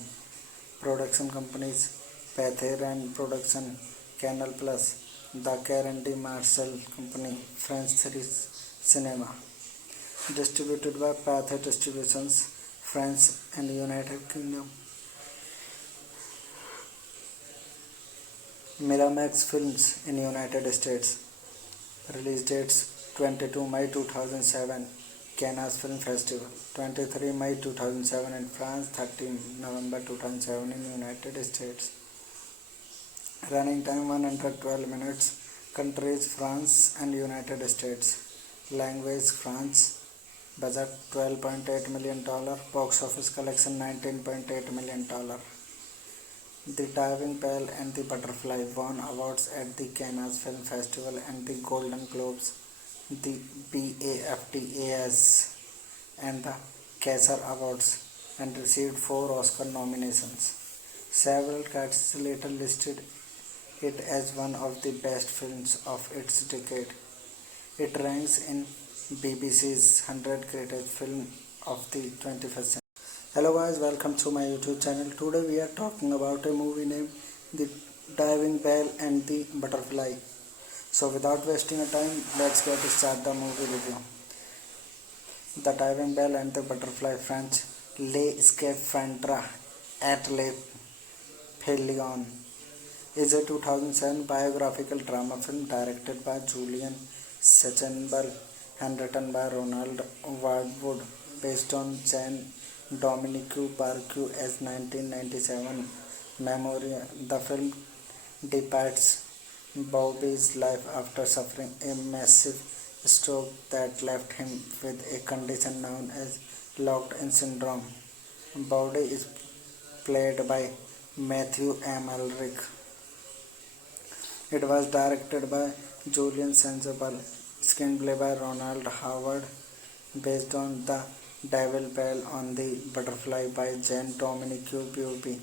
Production companies: Pathé and Production, Canal Plus, The Karen D. Marshall Company, French 3 Cinema. Distributed by Pathé Distributions, France and United Kingdom. Miramax Films in United States. Release dates 22 May 2007, Cannes Film Festival. 23 May 2007 in France. 13 November 2007 in United States. Running time 112 minutes. Countries France and United States. Language France. Budget $12.8 million. Box office collection $19.8 million. The Diving Bell and the Butterfly won awards at the Cannes Film Festival and the Golden Globes, the BAFTAs and the Kaiser Awards, and received 4 Oscar nominations. Several critics later listed it as one of the best films of its decade. It ranks in BBC's 100 Greatest Film of the 21st Century. Hello guys, welcome to my YouTube channel. Today we are talking about a movie named The Diving Bell and the Butterfly. So without wasting a time, let's get start the movie review. The Diving Bell and the Butterfly, French, Les Scaphandres et les Papillons, is a 2007 biographical drama film directed by Julian Sachenbal and written by Ronald Wardwood, based on Jean-Dominique Barquet's 1997 memoir. The film depicts Bobby's life after suffering a massive stroke that left him with a condition known as locked-in syndrome. Bobby is played by Matthew Amalric. It was directed by Julian Sachenbal, screenplay by Ronald Howard, based on The Diving Bell on the Butterfly by Jean-Dominique Barquet,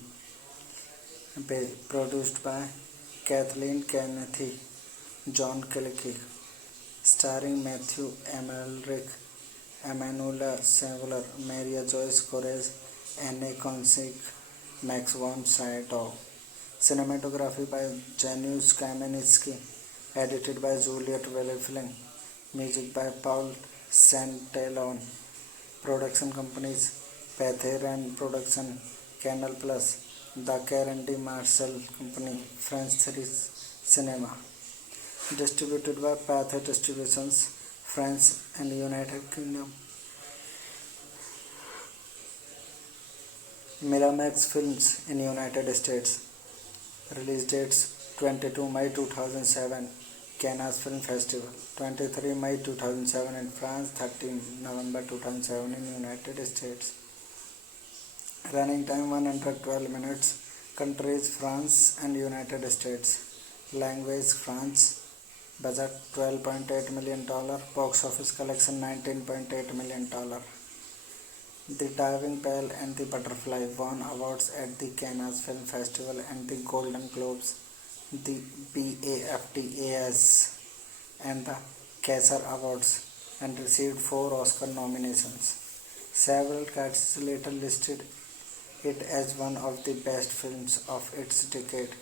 produced by Kathleen Kennedy, John Killick, starring Matthew Amalric, Emanuela Saveler, Maria Joyce Corez, Anne Consig, Max von Sydow. Cinematography by Janusz Kaminski, edited by Juliet Wellefling, music by Paul Santelon. Production companies Patheran Production, Canal Plus, The Karen D. Marshall Company, French 3 Cinema. Distributed by Pathet Distributions, France and United Kingdom. Miramax Films in United States. Release dates 22 May 2007, Cannes Film Festival, 23 May 2007 in France, 13 November 2007 in United States. Running time 112 minutes. Countries France and United States. Language French. Budget $12.8 million. Box office collection $19.8 million. The Diving Bell and the Butterfly won awards at the Cannes Film Festival and the Golden Globes, the BAFTAs and the Kaiser Awards, and received 4 Oscar nominations. Several critics later listed it as one of the best films of its decade.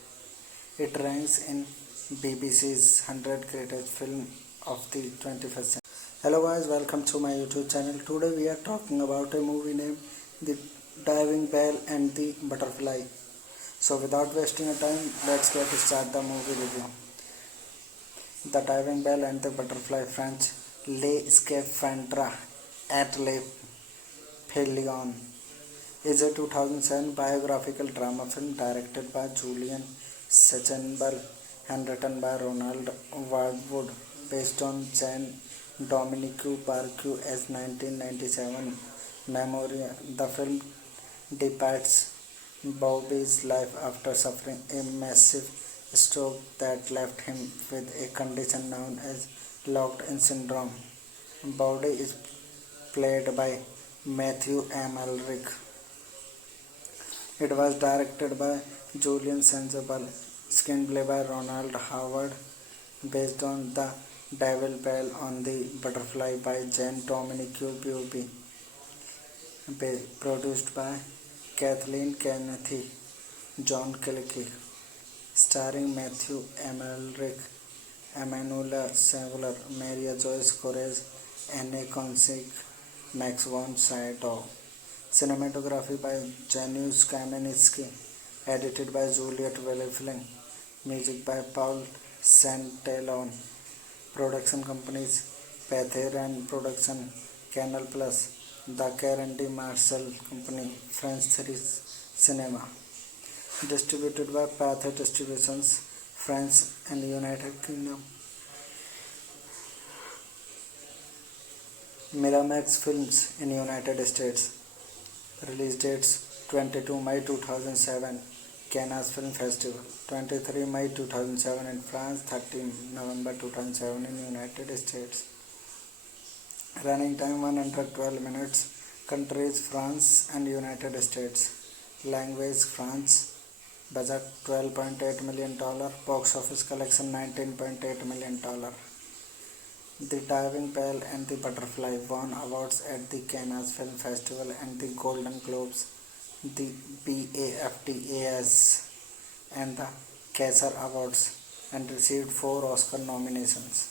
It ranks in BBC's 100 Greatest Film of the 21st Century. Hello guys, welcome to my YouTube channel. Today we are talking about a movie named The Diving Bell and the Butterfly. So without wasting a time, let's get start the movie review. The Diving Bell and the Butterfly, French, Les Scaphandres et les Pelions, is a 2007 biographical drama film directed by Julian Sachenbal and written by Ronald Wildwood, based on Jean-Dominique Barquet's 1997 memoir. The film depicts Bobby's life after suffering a massive stroke that left him with a condition known as locked-in syndrome. Bobby is played by Matthew Amalric. It was directed by Julian Sachenbal, screenplay by Ronald Howard, based on The Diving Bell on the Butterfly by Jean-Dominique Barquet, produced by Kathleen Kennedy, John Kilkey, starring Matthew Amalric, Emanuela Saveler, Maria Joyce Corez, Anne Consig, Max von Sydow. Cinematography by Janusz Kaminski, edited by Juliet Wellefling, music by Paul Santelon. Production companies Patheran Production, Canal Plus, The Karen D. Marshall Company, French 3 Cinema. Distributed by Pathet Distributions, France and United Kingdom. Miramax Films in United States. Release dates 22 May 2007, Cannes Film Festival, 23 May 2007 in France, 13 November 2007 in United States. Running time 112 minutes. Countries France and United States. Language French. Budget $12.8 million. Box office collection $19.8 million. The Diving Bell and the Butterfly won awards at the Cannes Film Festival and the Golden Globes, the BAFTAs and the Kaiser Awards, and received 4 Oscar nominations.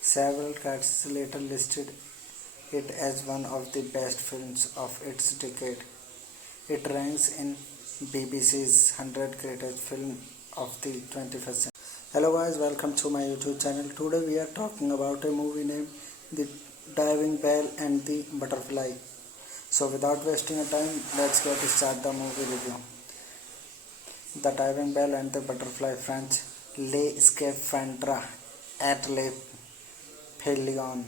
Several critics later listed it as one of the best films of its decade. It ranks in BBC's 100 Greatest Film of the 21st Century. Hello guys, welcome to my YouTube channel. Today we are talking about a movie named The Diving Bell and the Butterfly. So without wasting a time, let's get start the movie review. The Diving Bell and the Butterfly, French, Les Scaphandres et les Pelions,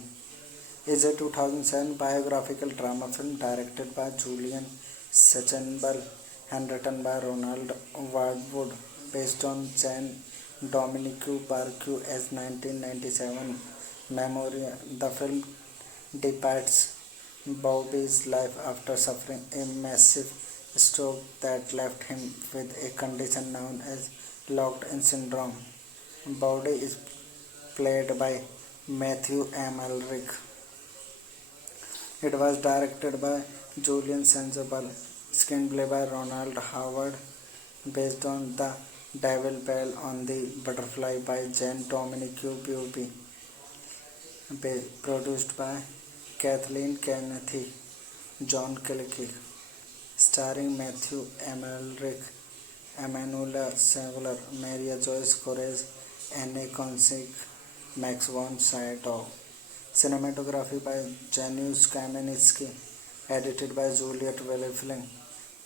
is a 2007 biographical drama film directed by Julian Sachenbal and written by Ronald Wildwood, based on Jean-Dominique Barquet's 1997 memoir. The film depicts Bobby's life after suffering a massive stroke that left him with a condition known as locked-in syndrome. Bobby is played by Matthew M. Elric. It was directed by Julian Sandoval, screenplay by Ronald Howard, based on The Devil Bell on the Butterfly by Jen Dominique Bubi, produced by Kathleen Kennedy, John Killick, starring Matthew M. Elric, Emanuela Saveler, Maria Joyce Corez, Anne Consig, Max von Sydow. Cinematography by Janusz Kaminski, edited by Juliet Wellefling,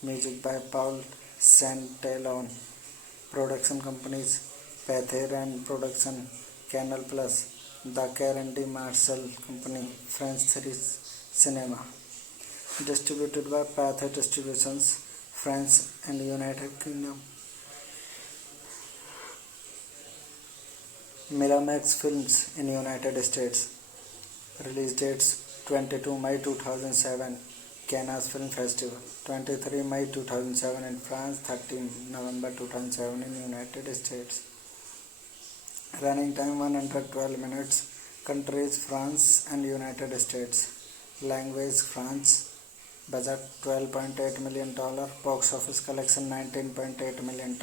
music by Paul Santelon. Production companies Patheran Production, Canal Plus, The Karen D. Marshall Company, French 3 Cinema. Distributed by Pathe Distributions, France and United Kingdom. Miramax Films in United States. Release dates 22 May 2007, Cannes Film Festival, 23 May 2007 in France, 13 November 2007 in United States. Running time 112 minutes. Countries France and United States. Language France. Budget $12.8 million. Box office collection $19.8 million.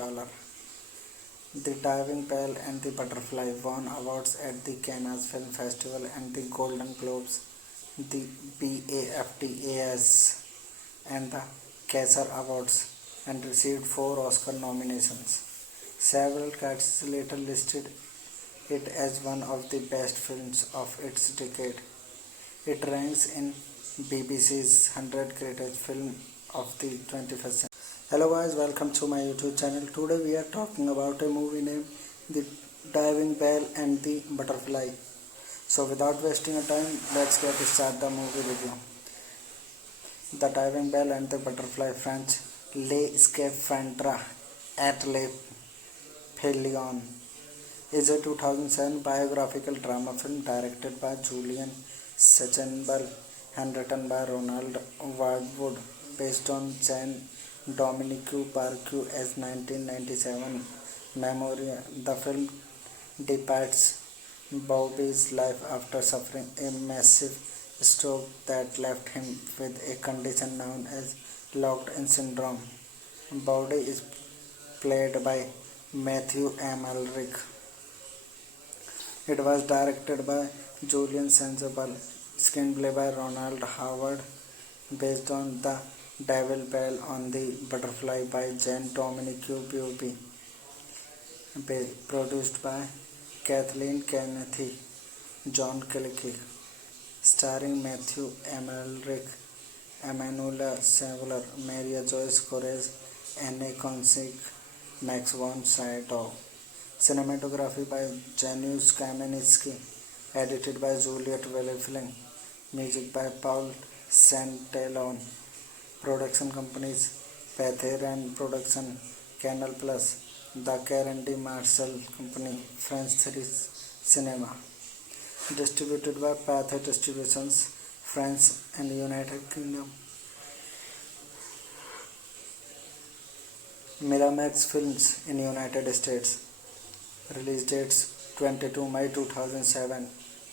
The Diving Bell and the Butterfly won awards at the Cannes Film Festival and the Golden Globes, the BAFTAs, and the Kaiser Awards, and received 4 Oscar nominations. Several critics later listed it as one of the best films of its decade. It ranks in BBC's 100 Greatest Film of the 21st Century. Hello guys, welcome to my YouTube channel. Today we are talking about a movie named The Diving Bell and the Butterfly. So without wasting time, let's get started the movie review. The Diving Bell and the Butterfly, French, Les Scaphandres et les Pelions, is a 2007 biographical drama film directed by Julian Sandoval and written by Ronald Wildwood, based on Jen Dominique Barque as 1997 memoir. The film depicts Bobby's life after suffering a massive stroke that left him with a condition known as locked-in syndrome. Bobby is played by Matthew M. Elric. It was directed by Julian Sandoval, screenplay by Ronald Howard, based on The Devil Bell on the Butterfly by Jen Dominique Bubi, produced by Kathleen Kennedy, John Killick, starring Matthew M. Elric, Emanuela Saveler, Maria Joyce Corez, Anne Consig, Max von Sydow. Cinematography by Janusz Kaminski, edited by Juliet Wellefling, music by Paul Santelon. Production companies Patheran Production, Canal Plus, The Karen D. Marshall Company, French 3 Cinema. Distributed by Pathe Distributions, France and United Kingdom. Miramax Films in United States. Release dates 22 May 2007,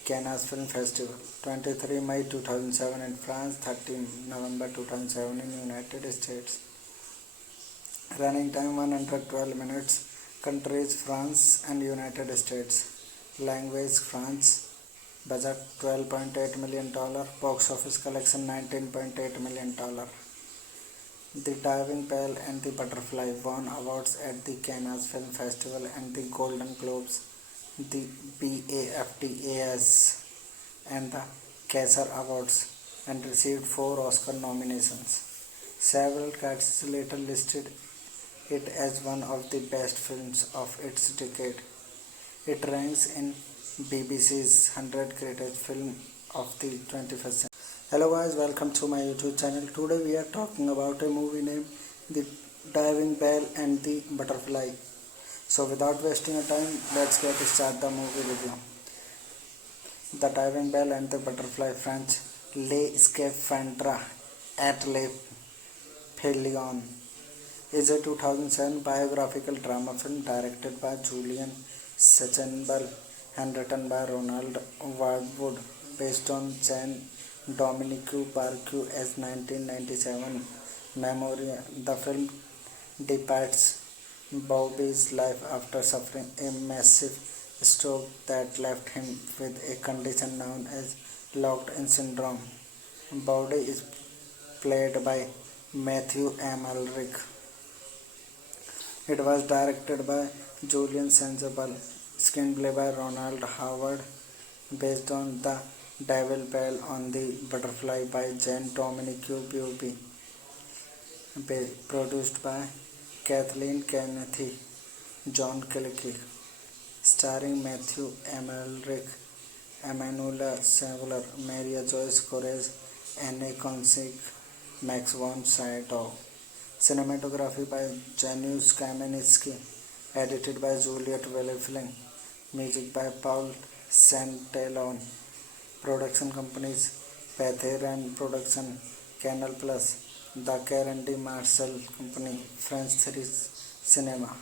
Cannes Film Festival, 23 May 2007 in France, 13 November 2007 in United States. Running time 112 minutes. Countries France and United States. Language France. Budget $12.8 million. Box office collection $19.8 million. The Diving Bell and the Butterfly won awards at the Cannes Film Festival and the Golden Globes, the BAFTAs, and the Kaiser Awards, and received 4 Oscar nominations. Several critics later listed it as one of the best films of its decade. It ranks in BBC's 100 Greatest Film of the 21st Century. Hello guys, welcome to my YouTube channel. Today we are talking about a movie named The Diving Bell and the Butterfly. So without wasting time, let's get started the movie review. The Diving Bell and the Butterfly, French, Les Scaphandres et les Pelions, is a 2007 biographical drama film directed by Julian Sandoval and written by Ronald Wildwood, based on Jean Dominique Barque's 1997 memoir. The film depicts Bobby's life after suffering a massive stroke that left him with a condition known as locked-in syndrome. Bobby is played by Matthew M. Ulrich. It was directed by Julian Sandoval, screenplay by Ronald Howard, based on The Devil Bell on the Butterfly by Jean Dominique Buobi, produced by Kathleen Kennedy, John Killick, starring Matthew M. Ulrich, Emanuela Saveler, Maria Joyce Corez, Anne Consig, Max von Sydow. Cinematography by Janusz Kaminski, edited by Juliet Wellefling, music by Paul Santalone. Production companies: Pathé Production, Canal Plus, The Karen D. Marshall Company, French 3 Cinema.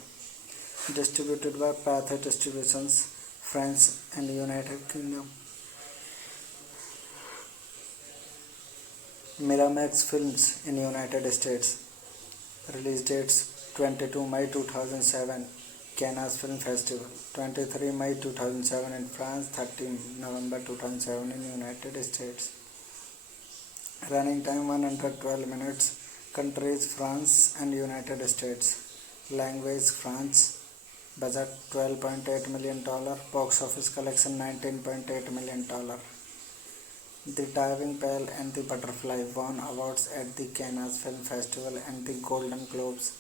Distributed by Pathé Distributions, France and United Kingdom. Miramax Films in United States. Release dates: 22 May 2007, Cannes Film Festival; 23 May 2007 in France; 13 November 2007 in United States. Running time 112 minutes. Countries: France and United States. Language: French. Budget: $12.8 million. Box office collection: $19.8 million. The Diving Bell and the Butterfly won awards at the Cannes Film Festival and the Golden Globes,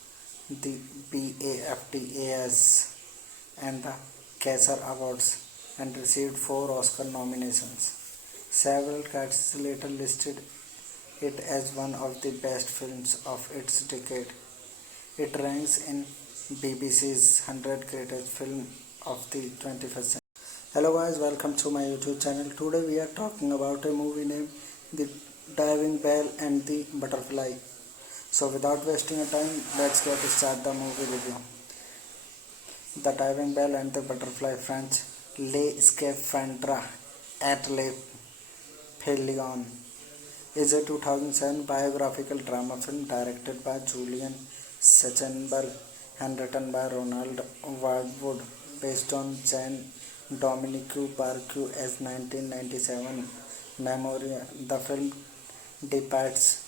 the BAFTAs, and the Kaiser Awards, and received 4 Oscar nominations. Several critics later listed it as one of the best films of its decade. It ranks in BBC's 100 Greatest Film of the 21st Century. Hello guys, welcome to my YouTube channel. Today we are talking about a movie named The Diving Bell and the Butterfly. So without wasting time, let's get start the movie review. The Diving Bell and the Butterfly, French, Les Scaphandres et les Pélions, is a 2007 biographical drama film directed by Julian Sandoval and written by Ronald Wildwood, based on Jean Dominique Barque's 1997 memoir. The film depicts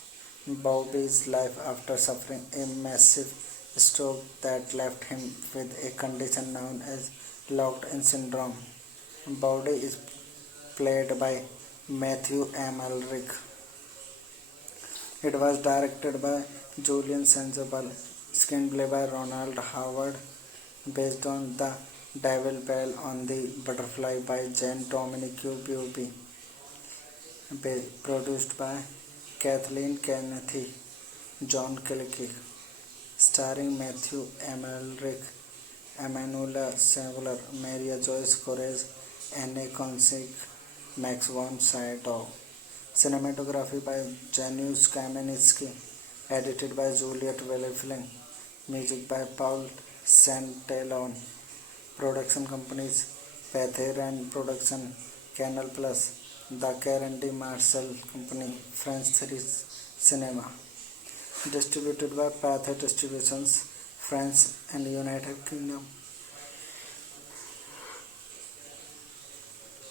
Bobby's life after suffering a massive stroke that left him with a condition known as locked-in syndrome. Bobby is played by Matthew M. Ulrich. It was directed by Julian Sandoval, screenplay by Ronald Howard, based on The Devil Bell on the Butterfly by Jean Dominique Buobi, produced by Kathleen Kennedy, John Killick, starring Matthew M. Ulrich, Emanuela Saveler, Maria Joyce Corez, Anne Consig, Max von Sydow. Cinematography by Janusz Kaminski, edited by Juliet Wellefling, music by Paul Santalone. Production companies: Pathé Production, Canal Plus, The Karen D. Marshall Company, French 3 Cinema. Distributed by Pathé Distributions, France and United Kingdom.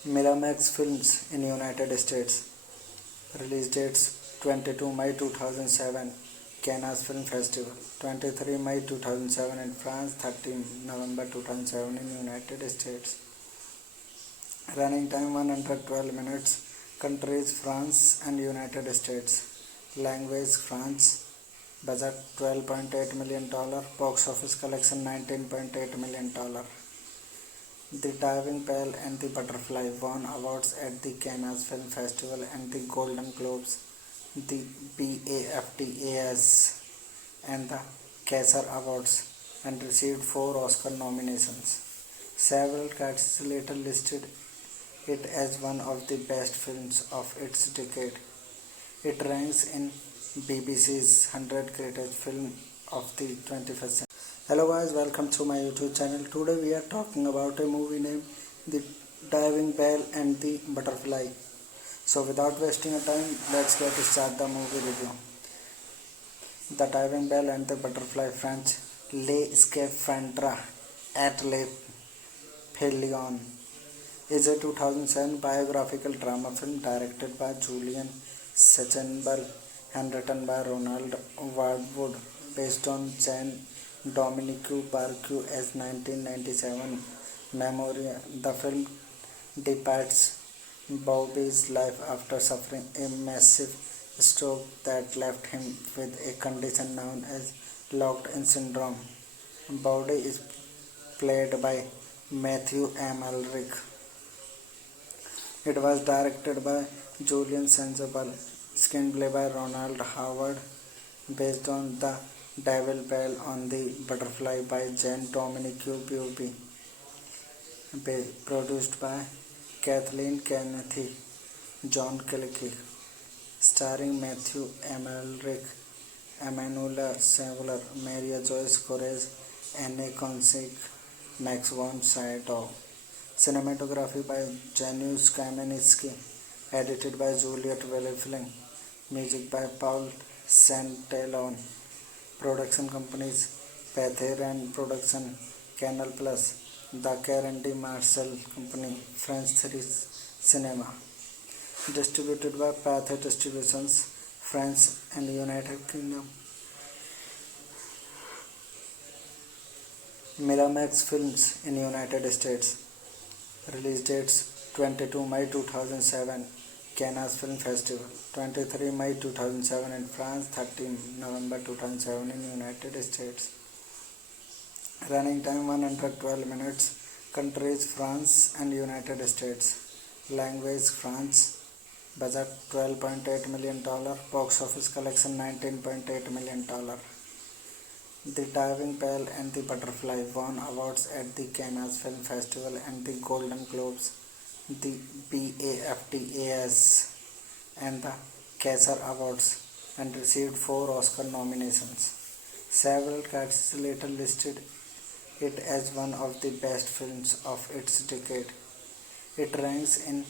Miramax Films in United States. Release dates: 22 May 2007, Cannes Film Festival; 23 May 2007 in France; 13 November 2007 in United States. Running time 112 minutes. Countries: France and United States. Language: French. Budget: $12.8 million. Box office collection: $19.8 million. The Diving Bell and the Butterfly won awards at the Cannes Film Festival and the Golden Globes, the BAFTAs, and the Kaiser Awards, and received 4 Oscar nominations. Several critics later listed it as one of the best films of its decade. It ranks in BBC's 100 Greatest Film of the 21st Century. Hello guys, welcome to my YouTube channel. Today we are talking about a movie named The Diving Bell and the Butterfly. So without wasting a time, let's get start the movie review. The Diving Bell and the Butterfly French Les Scaphandres at Le Pelion is a 2007 biographical drama film directed by Julian Sachenbal and written by Ronald Wardwood, based on Jean-Dominique Barquet's 1997 memoir. The film depicts Bobby's life after suffering a massive stroke that left him with a condition known as locked-in syndrome. Bobby is played by Matthew M. Elric. It was directed by Julian Sanjabal, screenplay by Ronald Howard, based on The Devil Bell on the Butterfly by Jean-Dominique Buobi, produced by Kathleen Kennedy, John Killick, starring Matthew M. Elric, Emanuela Saveler, Maria Joyce Corez, Anne Consig, Max von Sydow. Cinematography by Janusz Kaminski, edited by Juliet Wellefling, music by Paul Santelon. Production companies: Pathé Production, Canal Plus, The Karen D. Marshall Company, French 3 Cinema. Distributed by Pathé Distributions, France and United Kingdom. Miramax Films in United States. Release dates: 22 May 2007, Cannes Film Festival; 23 May 2007 in France; 13 November 2007 in United States. Running time 112 minutes. Countries: France and United States. Language: French. Budget: $12.8 million. Box office collection: $19.8 million. The Diving Bell and the Butterfly won awards at the Cannes Film Festival and the Golden Globes, the BAFTAs, and the Kaiser Awards, and received 4 Oscar nominations. Several critics later listed it as one of the best films of its decade. It ranks in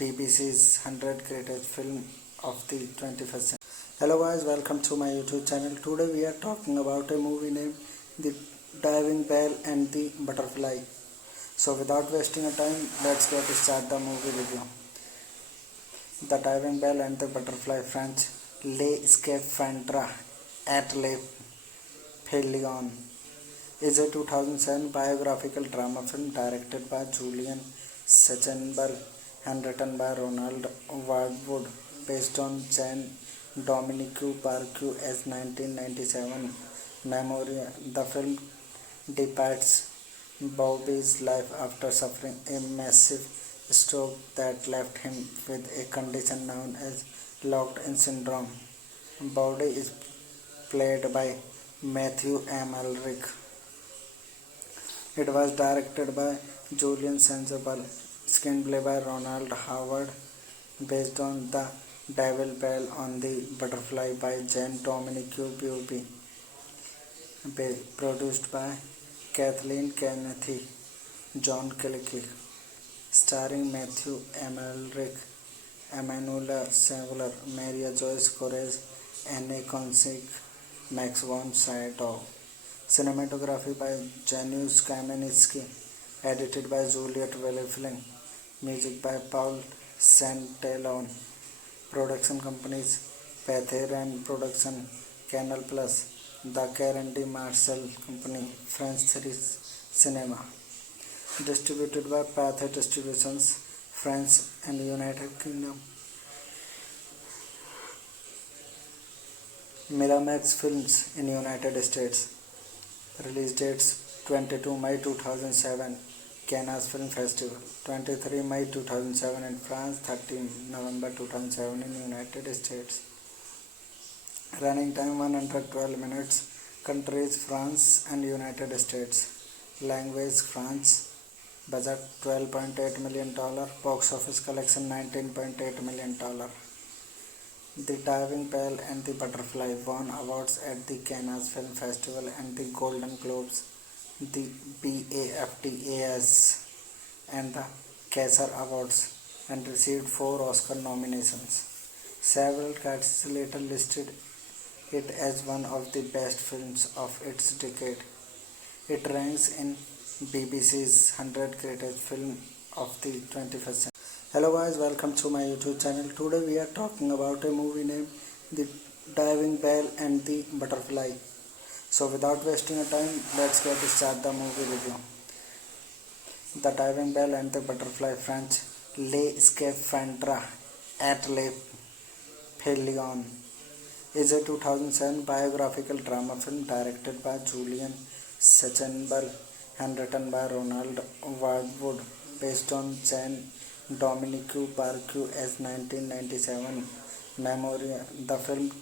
BBC's 100 Greatest Film of the 21st Century. Hello guys, welcome to my YouTube channel. Today we are talking about a movie named The Diving Bell and the Butterfly. So without wasting a time, let's get start the movie review. The Diving Bell and the Butterfly French Les Scaphandres at Le Pelion is a 2007 biographical drama film directed by Julian Sachenbal and written by Ronald Wardwood, based on Jean-Dominique Barquet's 1997 memoir. The film depicts Bobby's life after suffering a massive stroke that left him with a condition known as locked-in syndrome. Bobby is played by Matthew M. Elric. It was directed by Julian Sanjabal, screenplay by Ronald Howard, based on The Devil Bell on the Butterfly by Jean-Dominique Buobi, produced by Kathleen Kennedy, John Killick, starring Matthew M. Elric, Emanuela Saveler, Maria Joyce Corez, Anne Consig, Max von Sydow. Cinematography by Janusz Kaminski, edited by Juliet Wellefling, music by Paul Santelon. Production companies: Pathé Production, Canal Plus, The Karen D. Marshall Company, French 3 Cinema. Distributed by Pathé Distributions, France and United Kingdom. Miramax Films in United States. Release dates: 22 May 2007, Cannes Film Festival; 23 May 2007 in France; 13 November 2007 in United States. Running time 112 minutes. Countries: France and United States. Language: French. Budget: $12.8 million. Box office collection: $19.8 million. The Diving Bell and the Butterfly won awards at the Cannes Film Festival and the Golden Globes, the BAFTAs, and the Kaiser Awards and received 4 Oscar nominations. Several critics later listed it as one of the best films of its decade. It ranks in BBC's 100 Greatest Film of the 21st Century. Hello guys, welcome to my YouTube channel. Today we are talking about a movie named The Diving Bell and the Butterfly. So without wasting a time, let's get start the movie review. The Diving Bell and the Butterfly, French, Les Scaphandres et les Pélions, is a 2007 biographical drama film directed by Julian Sachenbal and written by Ronald Wildwood, based on Jean-Dominique Barqueu's 1997 memoir. The film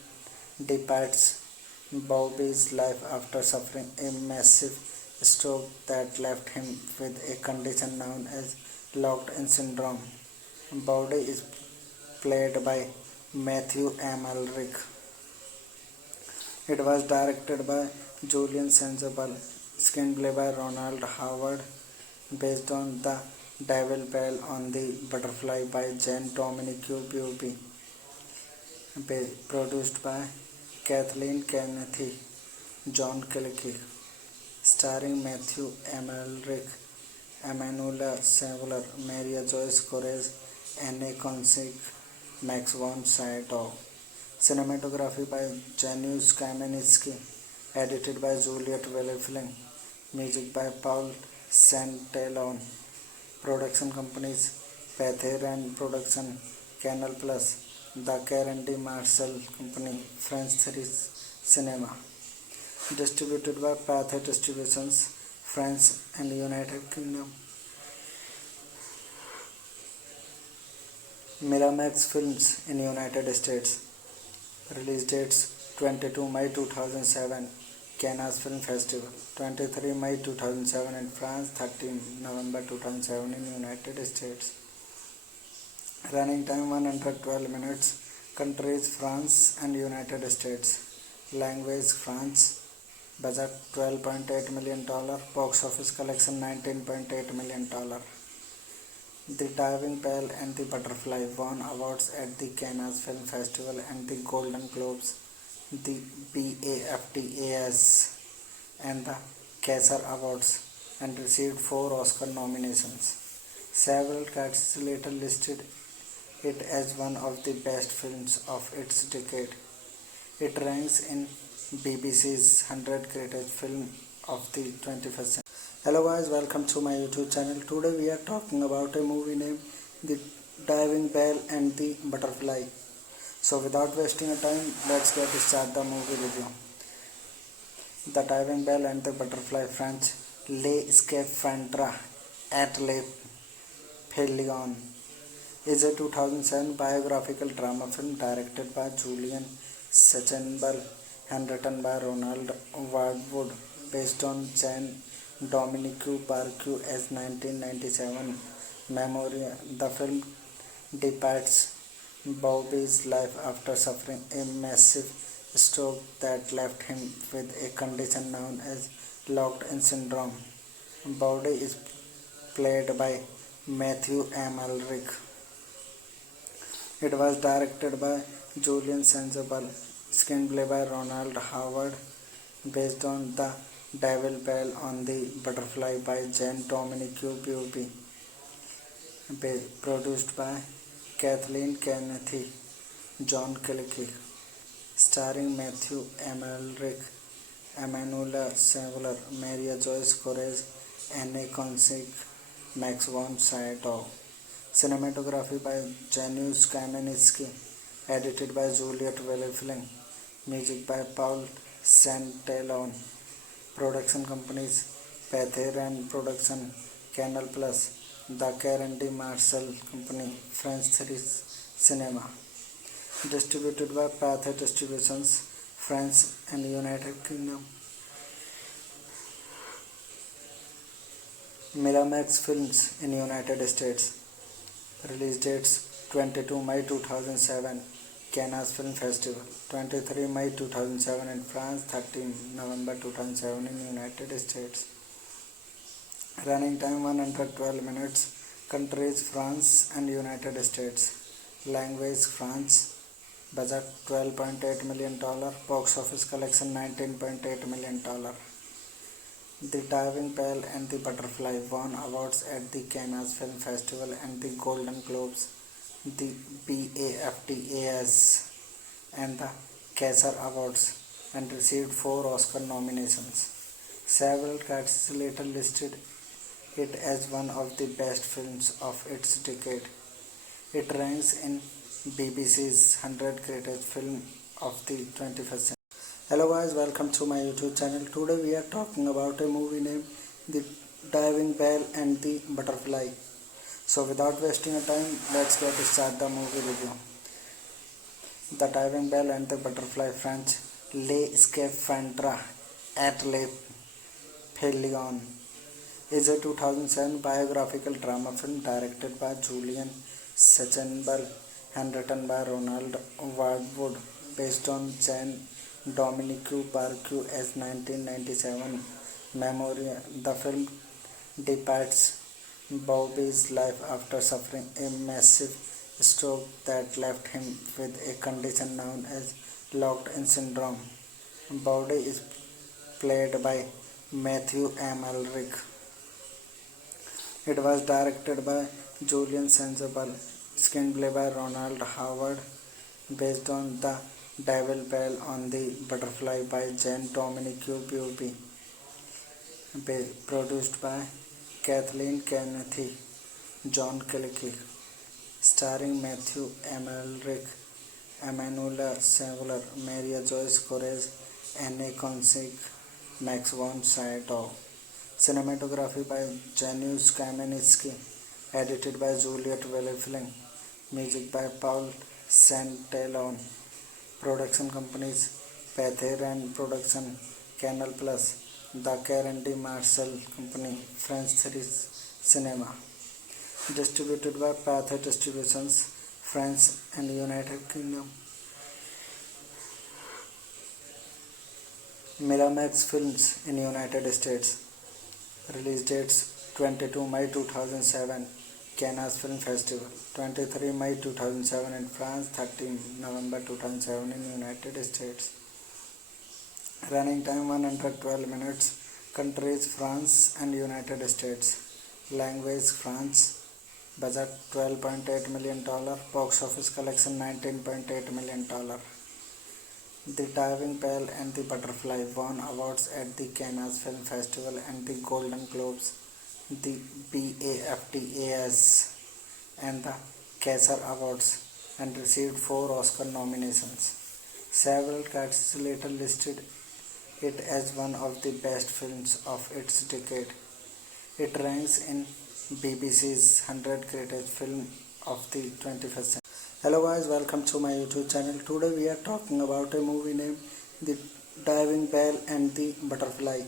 depicts Bobby's life after suffering a massive stroke that left him with a condition known as locked-in syndrome. Bobby is played by Matthew Amalric. It was directed by Julian Sandoval, screenplay by Ronald Howard, based on The Diving Bell on the Butterfly by Jean-Dominique Barqueu, produced by Kathleen Kennedy, John Killick, starring Matthew Amalric, Emanuela Saveler, Maria Joyce Corez, Anne Consig, Max von Sydow. Cinematography by Janusz Kaminski, edited by Juliet Wellefling, music by Paul Santelon. Production companies: Pathé Production, Canal Plus, The Karen D. Marshall Company, French 3 Cinema. Distributed by Pathé Distributions, France and United Kingdom. Miramax Films in United States. Release dates: 22 May 2007, Cannes Film Festival; 23 May 2007 in France; 13 November 2007 in United States. Running time 112 minutes. Countries: France and United States. Language: French. Budget $12.8 million. Box office collection $19.8 million. The Diving Bell and the Butterfly won awards at the Cannes Film Festival and the Golden Globes, the BAFTAs, and the Kaiser Awards, and received 4 Oscar nominations. Several critics later listed it as one of the best films of its decade. It ranks in BBC's 100 Greatest Film of the 21st Century. Hello guys, welcome to my YouTube channel. Today we are talking about a movie named The Diving Bell and the Butterfly. So without wasting a time, let's get start the movie review. The Diving Bell and the Butterfly, French, Les Scaphandres et les Pélions, is a 2007 biographical drama film directed by Julian Sachenbal and written by Ronald Wildwood, based on Jean-Dominique Barqueu's 1997 memoir. The film depicts Bobby's life after suffering a massive stroke that left him with a condition known as locked-in syndrome. Bobby is played by Matthew Amalric. It was directed by Julian Sandoval, screenplay by Ronald Howard, based on The Diving Bell on the Butterfly by Jean-Dominique Barqueu, produced by Kathleen Kennedy, John Killick, starring Matthew Amalric, Emanuela Saveler, Maria Joyce Corez, Anne Consig, Max von Sydow. Cinematography by Janusz Kaminski, edited by Juliet Wellefling, music by Paul Santelon. Production companies: Pathé Production, Canal Plus, The Karen D. Marshall Company, French 3 Cinema. Distributed by Pathé Distributions, France and United Kingdom. Miramax Films in United States. Release dates: 22 May 2007, Cannes Film Festival; 23 May 2007 in France; 13 November 2007 in United States. Running time 112 minutes. Countries France and United States. Language French. Budget $12.8 million. Box office collection $19.8 million. The Diving Bell and the Butterfly won awards at the Cannes Film Festival and the Golden Globes, the BAFTAs, and the Kaiser Awards, and received 4 Oscar nominations. Several critics later listed it as one of the best films of its decade. It ranks in BBC's 100 Greatest Film of the 21st Century. Hello guys, welcome to my YouTube channel. Today we are talking about a movie named The Diving Bell and the Butterfly. So without wasting a time, let's get start the movie review. The Diving Bell and the Butterfly, French, Les Scaphandres et les Pelagons, is a 2007 biographical drama film directed by Julian Sachenbel and written by Ronald Wardwood, based on Jean-Dominique Barquet's 1997 memoir. The film depicts Bobby's life after suffering a massive stroke that left him with a condition known as locked-in syndrome. Bobby is played by Matthew Amalric. It was directed by Julian Sachenbel, screenplay by Ronald Howard, based on The Diving Bell on the Butterfly by Jean-Dominique Barquet, produced by Kathleen Kennedy, John Killick, starring Matthew Amalric, Emmanuel Saveler, Maria Joyce Corez, Anne Consig, Max von Sydow. Cinematography by Janusz Kaminski, edited by Juliet Wellefling, music by Paul Santelon. Production companies: Pathé Production, Canal Plus, The Karen D. Marshall Company, French 3 Cinema. Distributed by Pathé Distributions, France and United Kingdom. Miramax Films in United States. Release dates: 22 May 2007, Cannes Film Festival; 23 May 2007 in France; 13 November 2007 in United States. Running time 112 minutes. Countries France and United States. Language French. Budget $12.8 million. Box office collection $19.8 million. The Diving Bell and the Butterfly won awards at the Cannes Film Festival and the Golden Globes, the BAFTAs, and the Kaiser Awards, and received 4 Oscar nominations. Several critics later listed it as one of the best films of its decade. It ranks in BBC's 100 Greatest Film of the 21st Century. Hello guys, welcome to my YouTube channel. Today we are talking about a movie named The Diving Bell and the Butterfly.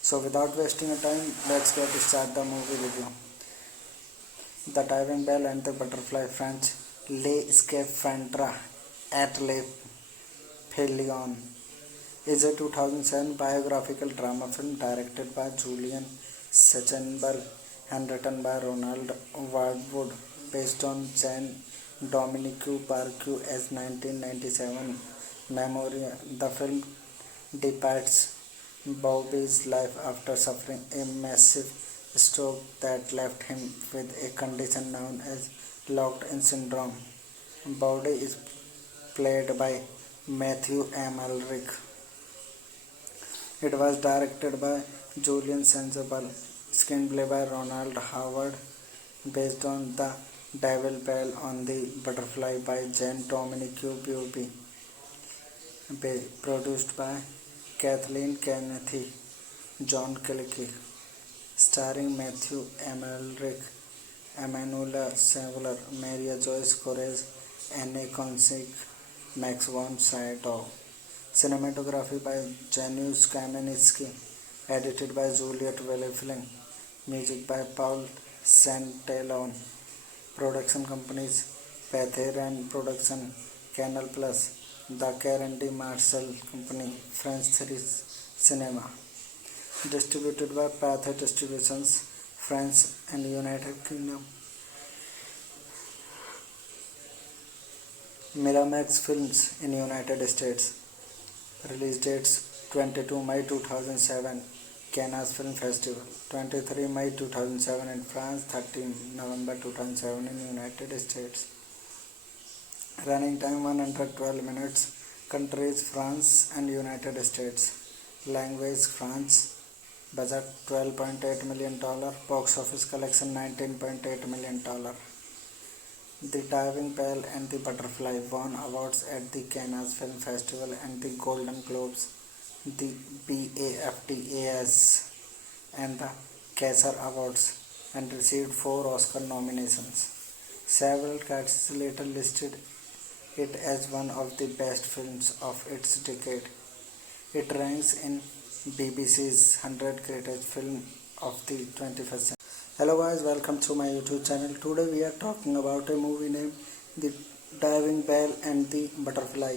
So without wasting a time, let's get start the movie review. The Diving Bell and the Butterfly, French, Les Scaphandres et les Pelagons, is a 2007 biographical drama film directed by Julian Sachenbel and written by Ronald Wardwood, based on Jean-Dominique Barquet's 1997 memoir. The film depicts Bobby's life after suffering a massive stroke that left him with a condition known as locked-in syndrome. Bobby is played by Matthew Amalric. It was directed by Julian Sachenbel, screenplay by Ronald Howard, based on The Diving Bell on the Butterfly by Jean-Dominique Barquet, produced by Kathleen Kennedy, John Killick, starring Matthew Amalric, Emmanuel Saveler, Maria Joyce Corez, Anne Consig, Max von Sydow. Cinematography by Janusz Kaminski, edited by Juliet Wellefling, music by Paul Santelon. Production companies: Pathé Production, Canal Plus, The Karen D. Marshall Company, French 3 Cinema. Distributed by Pathé Distributions, France and United Kingdom. Miramax Films in United States. Release dates 22 May 2007 Cannes Film Festival, 23 May 2007 in France, 13 November 2007 in United States. Running time 112 minutes. Countries France and United States. Language France. Budget $12.8 million. Box office collection $19.8 million. The Diving Bell and the Butterfly won awards at the Cannes Film Festival and the Golden Globes, the BAFTAs and the Kaiser Awards, and received 4 Oscar nominations. Several critics later listed it as one of the best films of its decade. It ranks in BBC's 100 Greatest Film of the 21st Century. Hello guys, welcome to my YouTube channel. Today we are talking about a movie named The Diving Bell and the Butterfly.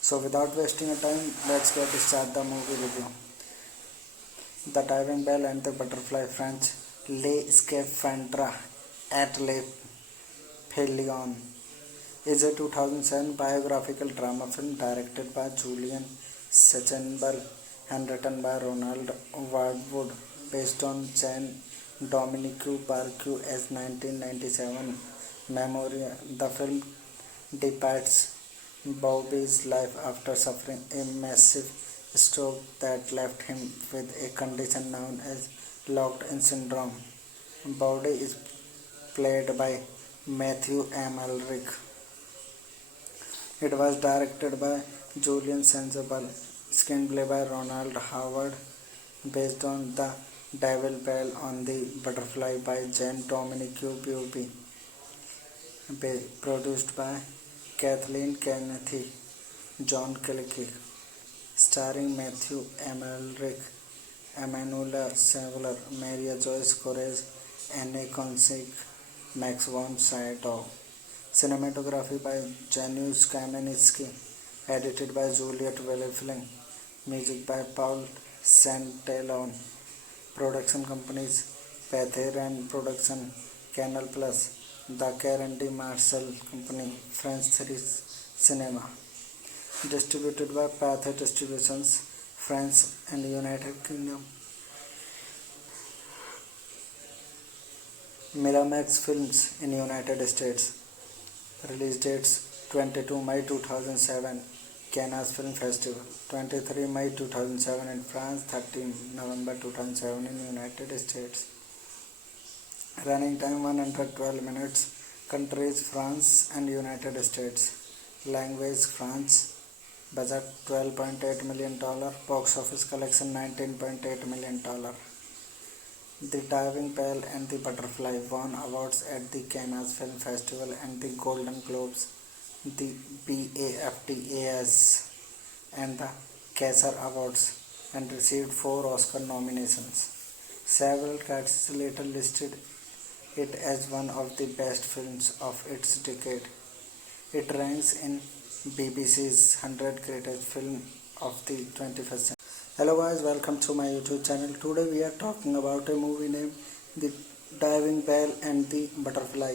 So without wasting a time, let's get start the movie review. The Diving Bell and the Butterfly, French, Les Scaphandres et les Pelions, is a 2007 biographical drama film directed by Julian Sechenbal and written by Ronald Wardwood, based on Jean Dominique Barque's 1997 memoir. The film depicts Bobby's life after suffering a massive stroke that left him with a condition known as locked-in syndrome. Bobby is played by Matthew M. Elric. It was directed by Julian Sanzabal, screenplay by Ronald Howard, based on The Diving Bell on the Butterfly by Jean Dominique Buobi, produced by Kathleen Kennedy, John Killick, starring Matthew M. Elric, Emanuela Saveler, Maria Joyce Corez, Anne Consig, Max von Sydow. Cinematography by Janusz Kaminski, edited by Juliet Wellefling, music by Paul Santalone. Production companies: Pathé Production, Canal Plus, The Karen D. Marshall Company, French 3 Cinema. Distributed by Pathé Distributions, France and United Kingdom. Miramax Films in United States. Release dates 22 May 2007 Cannes Film Festival, 23 May 2007 in France, 13 November 2007 in United States. Running time 112 minutes. Countries France and United States. Language France. Budget $12.8 million. Box office collection $19.8 million. The Diving Bell and the Butterfly won awards at the Cannes Film Festival and the Golden Globes, the BAFTAs and the Kaiser Awards, and received 4 Oscar nominations. Several critics later listed it as one of the best films of its decade. It ranks in BBC's 100 Greatest Film of the 21st Century. Hello guys, welcome to my YouTube channel. Today we are talking about a movie named The Diving Bell and the Butterfly.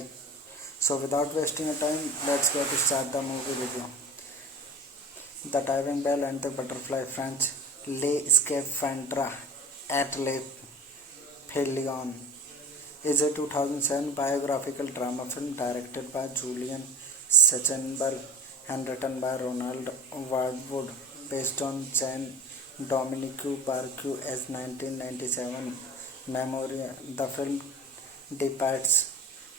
So without wasting a time, let's get start the movie review. The Diving Bell and the Butterfly, French, Les Scaphandres et les Pelions, is a 2007 biographical drama film directed by Julian Sechenbal and written by Ronald Wardwood, based on Jean Dominique Barque's 1997 memoir. The film depicts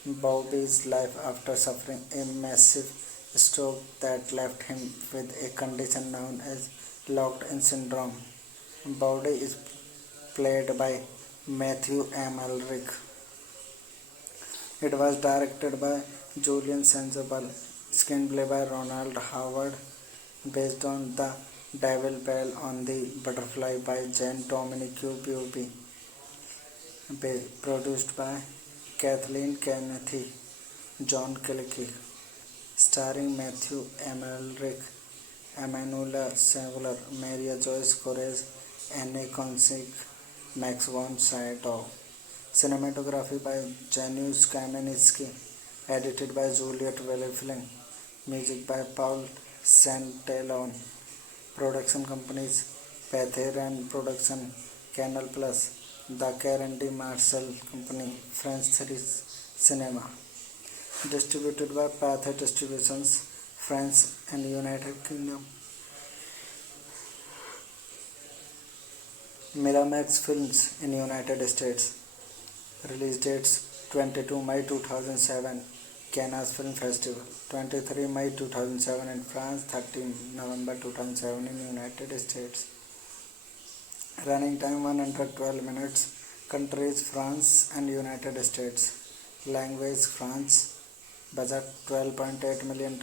Bobby's life after suffering a massive stroke that left him with a condition known as locked-in syndrome. Bobby is played by Matthew M. Elric. It was directed by Julian Sanzabal, screenplay by Ronald Howard, based on The Diving Bell on the Butterfly by Jean Dominique Buobi, produced by Kathleen Kennedy, John Killick, starring Matthew M. Elric, Emanuela Saveler, Maria Joyce Corez, Anne Consig, Max von Sydow. Cinematography by Janusz Kaminski. Edited by Juliet Wellefling. Music by Paul Santelon. Production companies Pathé Production, Canal Plus, The Karen D. Marshall Company, French 3 Cinema. Distributed by Pathé Distributions, France and United Kingdom. Miramax Films in United States. Release dates 22 May 2007, Cannes Film Festival, 23 May 2007 in France, 13 November 2007 in United States. Running time 112 minutes. Countries France and United States. Language France. Budget $12.8 million.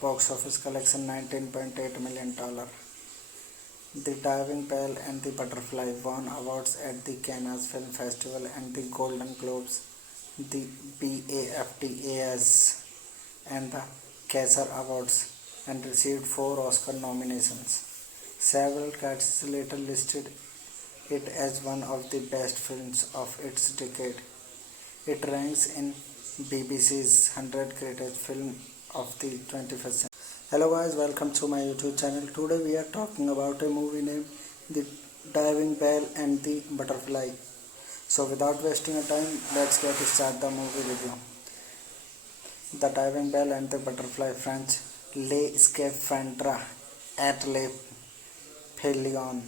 Box office collection $19.8 million. The Diving Bell and the Butterfly won awards at the Cannes Film Festival and the Golden Globes, the BAFTAs and the Kaiser Awards, and received 4 Oscar nominations. Several critics later listed it as one of the best films of its decade. It ranks in BBC's 100 Greatest Film of the 21st Century. Hello guys, welcome to my YouTube channel. Today we are talking about a movie named The Diving Bell and the Butterfly. So without wasting a time, let's get started the movie review. The Diving Bell and the Butterfly, French, Les Scaphandres et les Pelions,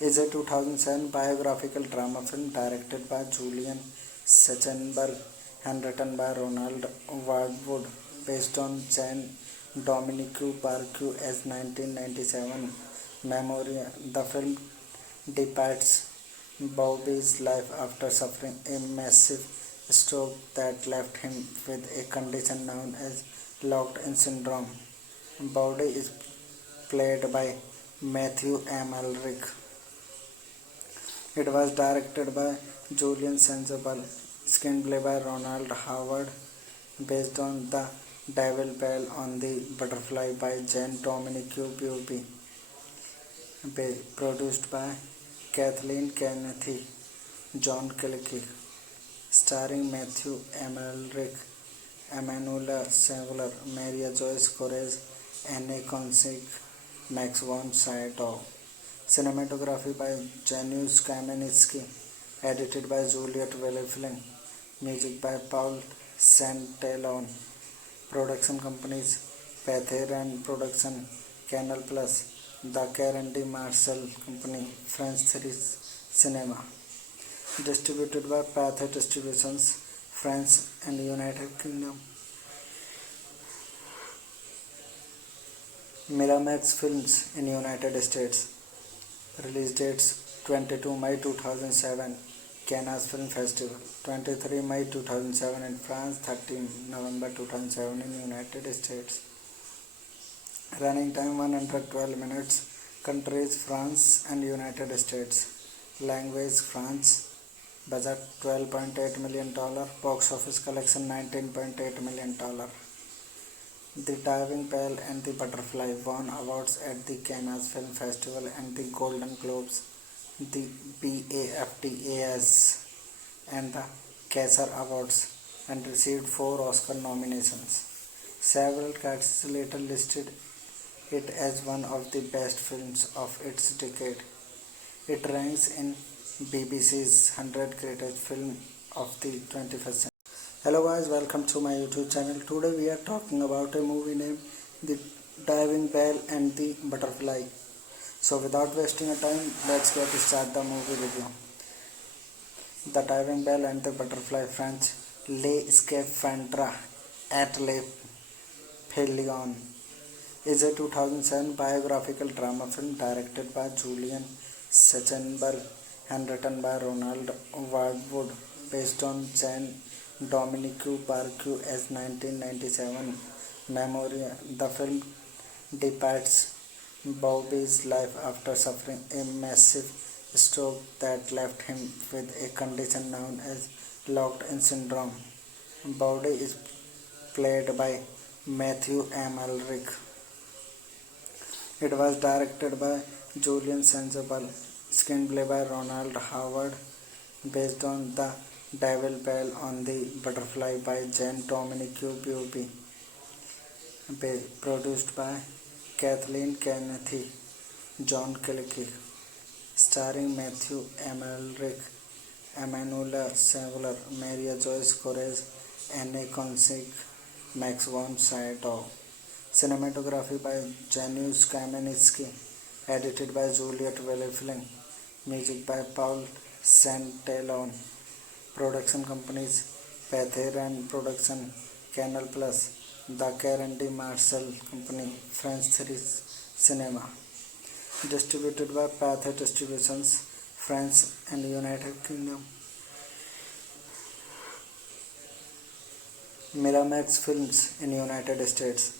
is a 2007 biographical drama film directed by Julian Sachsenberg and written by Ronald Wardwood, based on Jean-Dominique Barquet's 1997 memoir. The film depicts Bobby's life after suffering a massive stroke that left him with a condition known as locked-in syndrome. Bobby is played by Matthew Amalric. It was directed by Julian Sachsenberg, screenplay by Ronald Howard, based on The Diving Bell on the Butterfly by Jean-Dominique Barquet, produced by Kathleen Kennedy, John Kilkey, starring Matthew Amalric, Emmanuel Saveler, Maria Joyce Corez, Anne Consig, Max von Sydow. Cinematography by Janusz Kaminski. Edited by Juliet Wellefling. Music by Paul Santelon. Production companies Pathé Production, Canal Plus, The Karen D. Marshall Company, French 3 Cinema. Distributed by Pathé Distributions, France and United Kingdom. Miramax Films in United States. Release dates 22 May 2007, Cannes Film Festival, 23 May 2007 in France, 13 November 2007 in United States. Running time 112 minutes. Countries France and United States. Language France. Budget $12.8 million. Box office collection $19.8 million. The Diving Bell and the Butterfly won awards at the Cannes Film Festival and the Golden Globes, the BAFTAs and the Kaiser Awards, and received 4 Oscar nominations. Several critics later listed it as one of the best films of its decade. It ranks in BBC's 100 Greatest Film of the 21st Century. Hello guys, welcome to my YouTube channel. Today we are talking about a movie named The Diving Bell and the Butterfly. So without wasting a time, let's get started the movie review. The Diving Bell and the Butterfly, French, Les Scaphandres et les Pelions, is a 2007 biographical drama film directed by Julian Sachsenberg and written by Ronald Wardwood, based on Jean-Dominique Barquet's 1997 memoir. The film depicts Bobby's life after suffering a massive stroke that left him with a condition known as locked-in syndrome. Bobby is played by Matthew Amalric. It was directed by Julian Sachsenberg, screenplay by Ronald Howard, based on The Devil Bell on the Butterfly by Jen Dominique Bubi. Produced by Kathleen Kennedy, John Killick, starring Matthew Amalric, Emanuela Saveler, Maria Joyce Corez, Anne Consig, Max von Sydow. Cinematography by Janusz Kaminski, edited by Juliet Wellefling, music by Paul Santalone. Production companies Patheran Production, Canal Plus, The Karen D. Marcel Company, French Series Cinema. Distributed by Pathé Distributions, France and United Kingdom. Miramax Films in United States.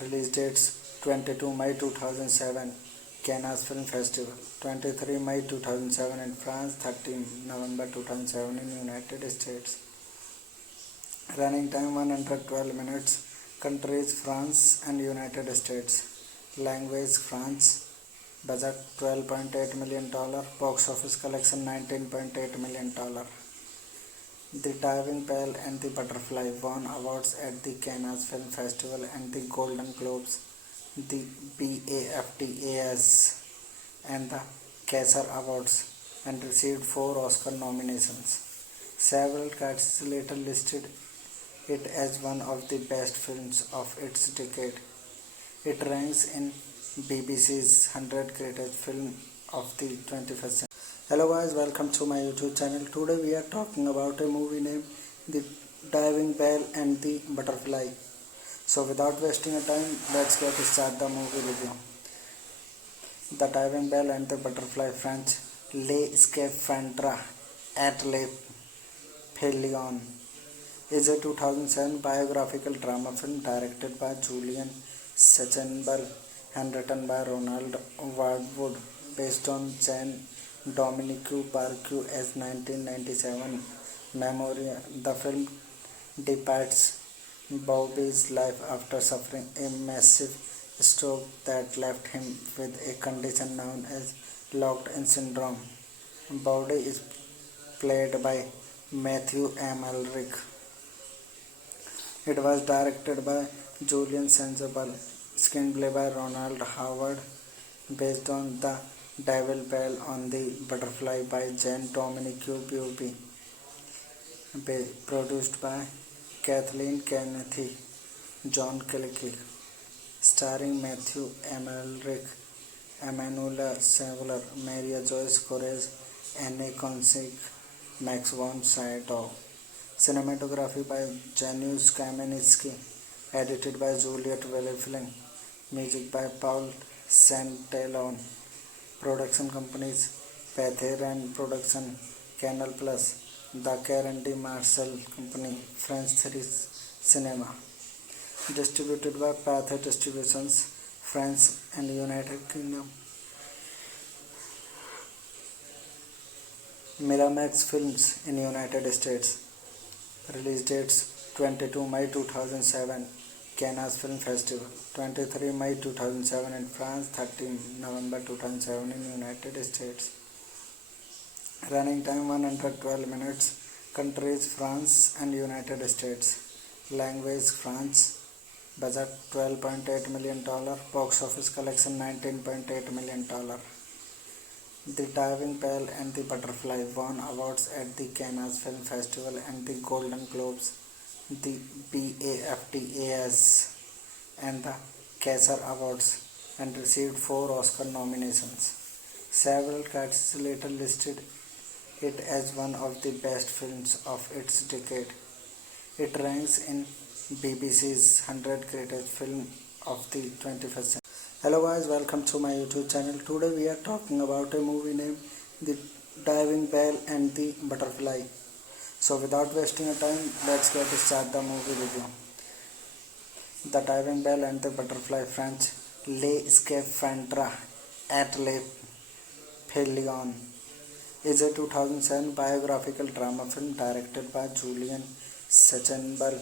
Release dates 22 May 2007, Cannes Film Festival, 23 May 2007 in France, 13 November 2007 in United States. Running time 112 minutes. Countries France and United States. Language French. Budget $12.8 million. Box office collection $19.8 million. The Diving Bell and the Butterfly won awards at the Cannes Film Festival and the Golden Globes, the BAFTAs, and the Kaiser Awards, and received 4 Oscar nominations. Several critics later listed it as one of the best films of its decade. It ranks in BBC's 100 Greatest Film of the 21st Century. Hello guys, welcome to my YouTube channel. Today we are talking about a movie named The Diving Bell and the Butterfly. So without wasting a time, let's get start the movie review. The Diving Bell and the Butterfly, French, Les Scaphandres et les Pelions, is a 2007 biographical drama film directed by Julian Sachenbel and written by Ronald Wardwood, based on Jean Dominique Barqueu's 1997 memoir. The film depicts Bobby's life after suffering a massive stroke that left him with a condition known as locked-in syndrome. Bobby is played by Matthew Amalric. It was directed by Julian Sachenbel, screenplay by Ronald Howard, based on The Devil Bell on the Butterfly by Jen Dominique Bubi. Produced by Kathleen Kennedy, John Killick, starring Matthew Amalric, Emanuela Saveler, Maria Joyce Corez, Anne Consig, Max von Sydow. Cinematography by Janusz Kaminski, edited by Juliet Wellefling, music by Paul Santalone. Production companies Patheran Production, Canal Plus, The Karen D. Marcel Company, French Series Cinema. Distributed by Pathé Distributions, France and United Kingdom. Miramax Films in United States. Release dates 22 May 2007, Cannes Film Festival, 23 May 2007 in France, 13 November 2007 in United States. Running time 112 minutes. Countries France and United States. Language French. Budget $12.8 million. Box office collection $19.8 million. The Diving Bell and the Butterfly won awards at the Cannes Film Festival and the Golden Globes, the BAFTAs, and the Kaiser Awards, and received 4 Oscar nominations. Several critics later listed it as one of the best films of its decade. It ranks in BBC's 100 Greatest Film of the 21st Century. Hello guys, welcome to my YouTube channel. Today we are talking about a movie named The Diving Bell and the Butterfly. So without wasting a time, let's get start the movie review. The Diving Bell and the Butterfly, French, Les Scaphandres et les Pelions, is a 2007 biographical drama film directed by Julian Sachenbel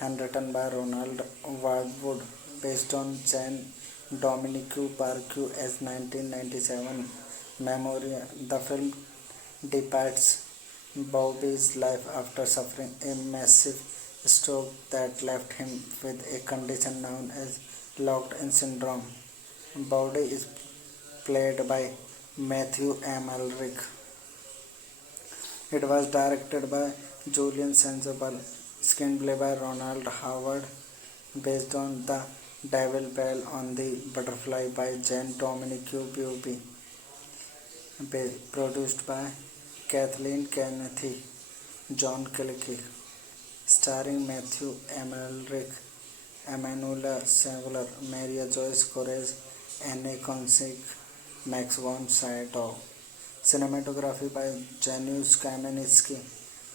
and written by Ronald Wardwood, based on Jean Dominique Barqueu's 1997 memoir. The film depicts Bobby's life after suffering a massive stroke that left him with a condition known as locked-in syndrome. Bobby is played by Matthew M. Elric. It was directed by Julian Sandoval, screenplay by Ronald Howard, based on The Devil Bell on the Butterfly by Jen Dominique Buobi, produced by Kathleen Kennedy, John Killick, starring Matthew M. Elric, Emanuela Saveler, Maria Joyce Corez, Anne Consig, Max von Sydow. Cinematography by Janusz Kaminski,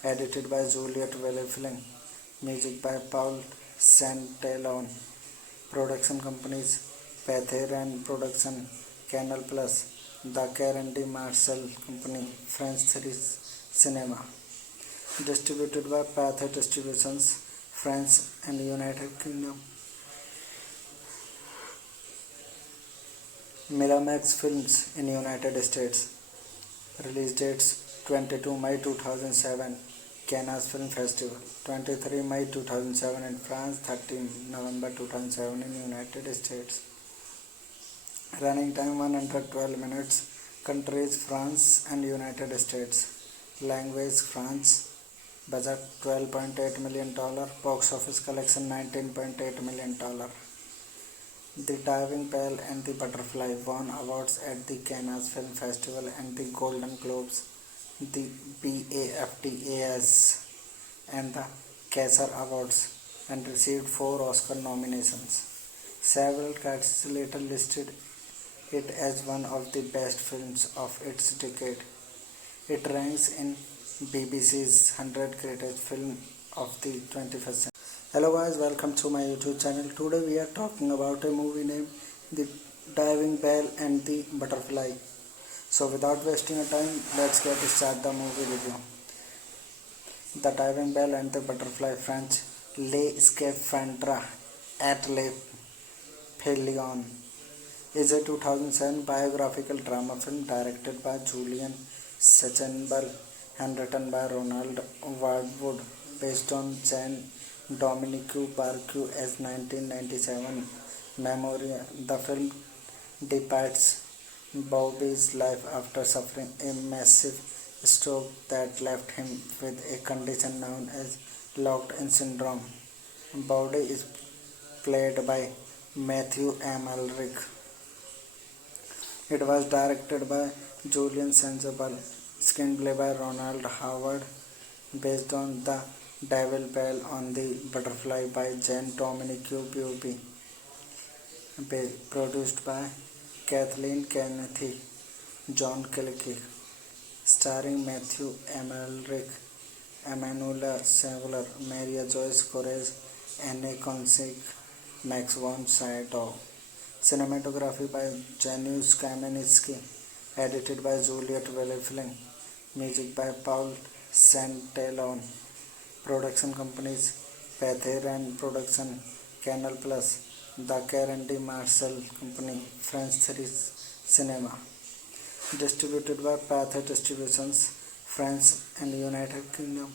edited by Juliet Wellefling, music by Paul Santalone. Production companies: Pathé Production, Canal Plus, The Karen D. Marshall Company, French 3 Cinema. Distributed by Pathé Distributions, France and United Kingdom. Miramax Films in United States. Release dates: 22 May 2007, Cannes Film Festival; 23 May 2007 in France; 13 November 2007 in United States. Running time 112 minutes. Countries: France and United States. Language: France. Budget $12.8 million. Box office collection $19.8 million. The Diving Bell and the Butterfly won awards at the Cannes Film Festival and the Golden Globes, the BAFTAs, and the Kaiser Awards, and received 4 Oscar nominations. Several critics later listed it as one of the best films of its decade. It ranks in BBC's 100 Greatest Film of the 21st Century. Hello guys, welcome to my YouTube channel. Today we are talking about a movie named The Diving Bell and the Butterfly. So without wasting a time, let's get start the movie review. The Diving Bell and the Butterfly, French Les Scaphandres et les Pelions, is a 2007 biographical drama film directed by Julian Sandoval and written by Ronald Wardwood, based on Jen Dominique Barque's 1997 memoir. The film depicts Bobby's life after suffering a massive stroke that left him with a condition known as locked-in syndrome. Bobby is played by Matthew M. Elric. It was directed by Julian Sandoval, screenplay by Ronald Howard, based on The Devil Bell on the Butterfly by Jen Dominique Buobi, produced by Kathleen Kennedy, John Killick, starring Matthew M. Elric, Emanuela Saveler, Maria Joyce Corez, Anne Consig, Max von Sydow. Cinematography by Janusz Kaminski, edited by Juliet Wellefling, music by Paul Santalone. Production companies: Pathé Production, Canal Plus, The Karen D. Marshall Company, French 3 Cinema. Distributed by Pathé Distributions, France and United Kingdom.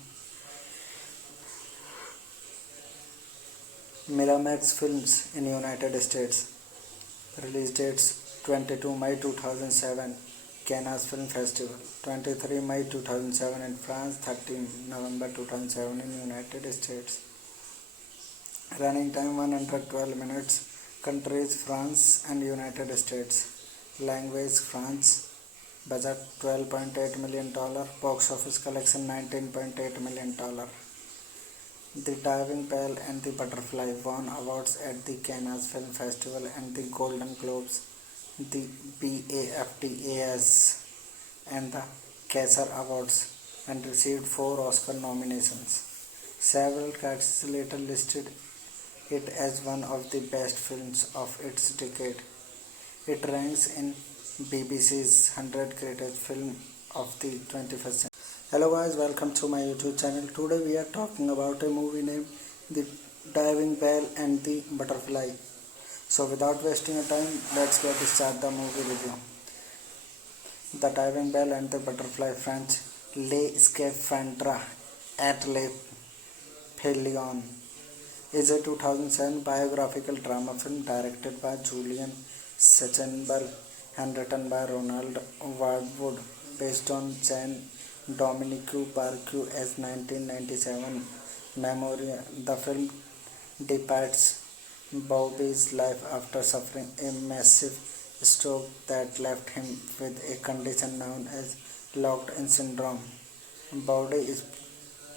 Miramax Films in United States. Release dates: 22 May 2007, Cannes Film Festival; 23 May 2007 in France; 13 November 2007 in United States. Running time 112 minutes. Countries: France and United States. Language: France. Budget $12.8 million. Box office collection $19.8 million. The Diving Bell and the Butterfly won awards at the Cannes Film Festival and the Golden Globes, the BAFTAs, and the Kaiser Awards, and received 4 Oscar nominations. Several critics later listed it as one of the best films of its decade. It ranks in BBC's 100 Greatest Film of the 21st Century. Hello guys, welcome to my YouTube channel. Today we are talking about a movie named The Diving Bell and the Butterfly. So without wasting a time, let's get start the movie review. The Diving Bell and the Butterfly, French Le Scaphandra at Le Pelion is a 2007 biographical drama film directed by Julian Sachenbal and written by Ronald Wardwood, based on Jean Dominique Barque as 1997 memoir. The film depicts Bobby's life after suffering a massive stroke that left him with a condition known as locked-in syndrome. Bobby is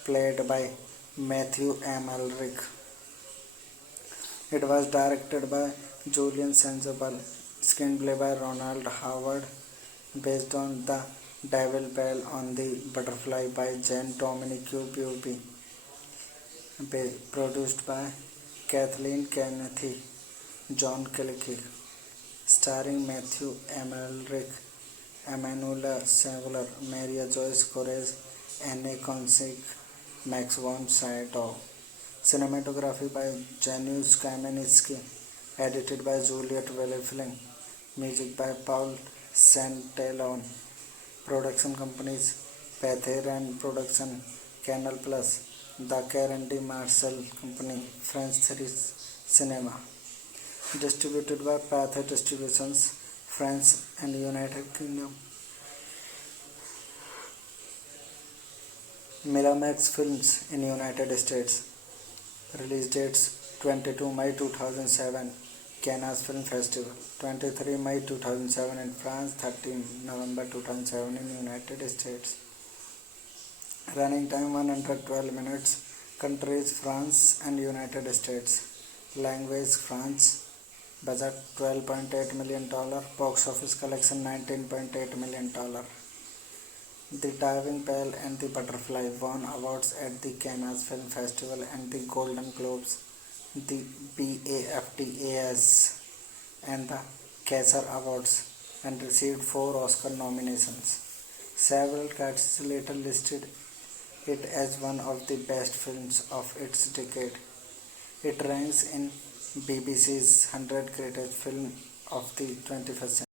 played by Matthew Amalric. It was directed by Julian Sandoval, screenplay by Ronald Howard, based on The Devil Bell on the Butterfly by Jean Dominique Buby, produced by Kathleen Kennedy, John Killick, starring Matthew Amalric, Emanuela Saveler, Maria Joyce Corez, Anne Consig, Max von Sydow. Cinematography by Janusz Kaminski, edited by Juliet Wellefling, music by Paul Santelon. Production companies Patheran Production, Canal Plus, The Karen D. Marshall Company, French 3 Cinema. Distributed by Pathe Distributions, France and United Kingdom. Miramax Films in United States. Release dates 22 May 2007, Cannes Film Festival, 23 May 2007 in France, 13 November 2007 in United States. Running time 112 minutes. Countries France and United States. Language French. Budget $12.8 million. Box office collection $19.8 million. The Diving Bell and the Butterfly won awards at the Cannes Film Festival and the Golden Globes, the BAFTAs, and the Kaiser Awards, and received 4 Oscar nominations. Several critics later listed it as one of the best films of its decade. It ranks in BBC's 100 Greatest Film of the 21st Century.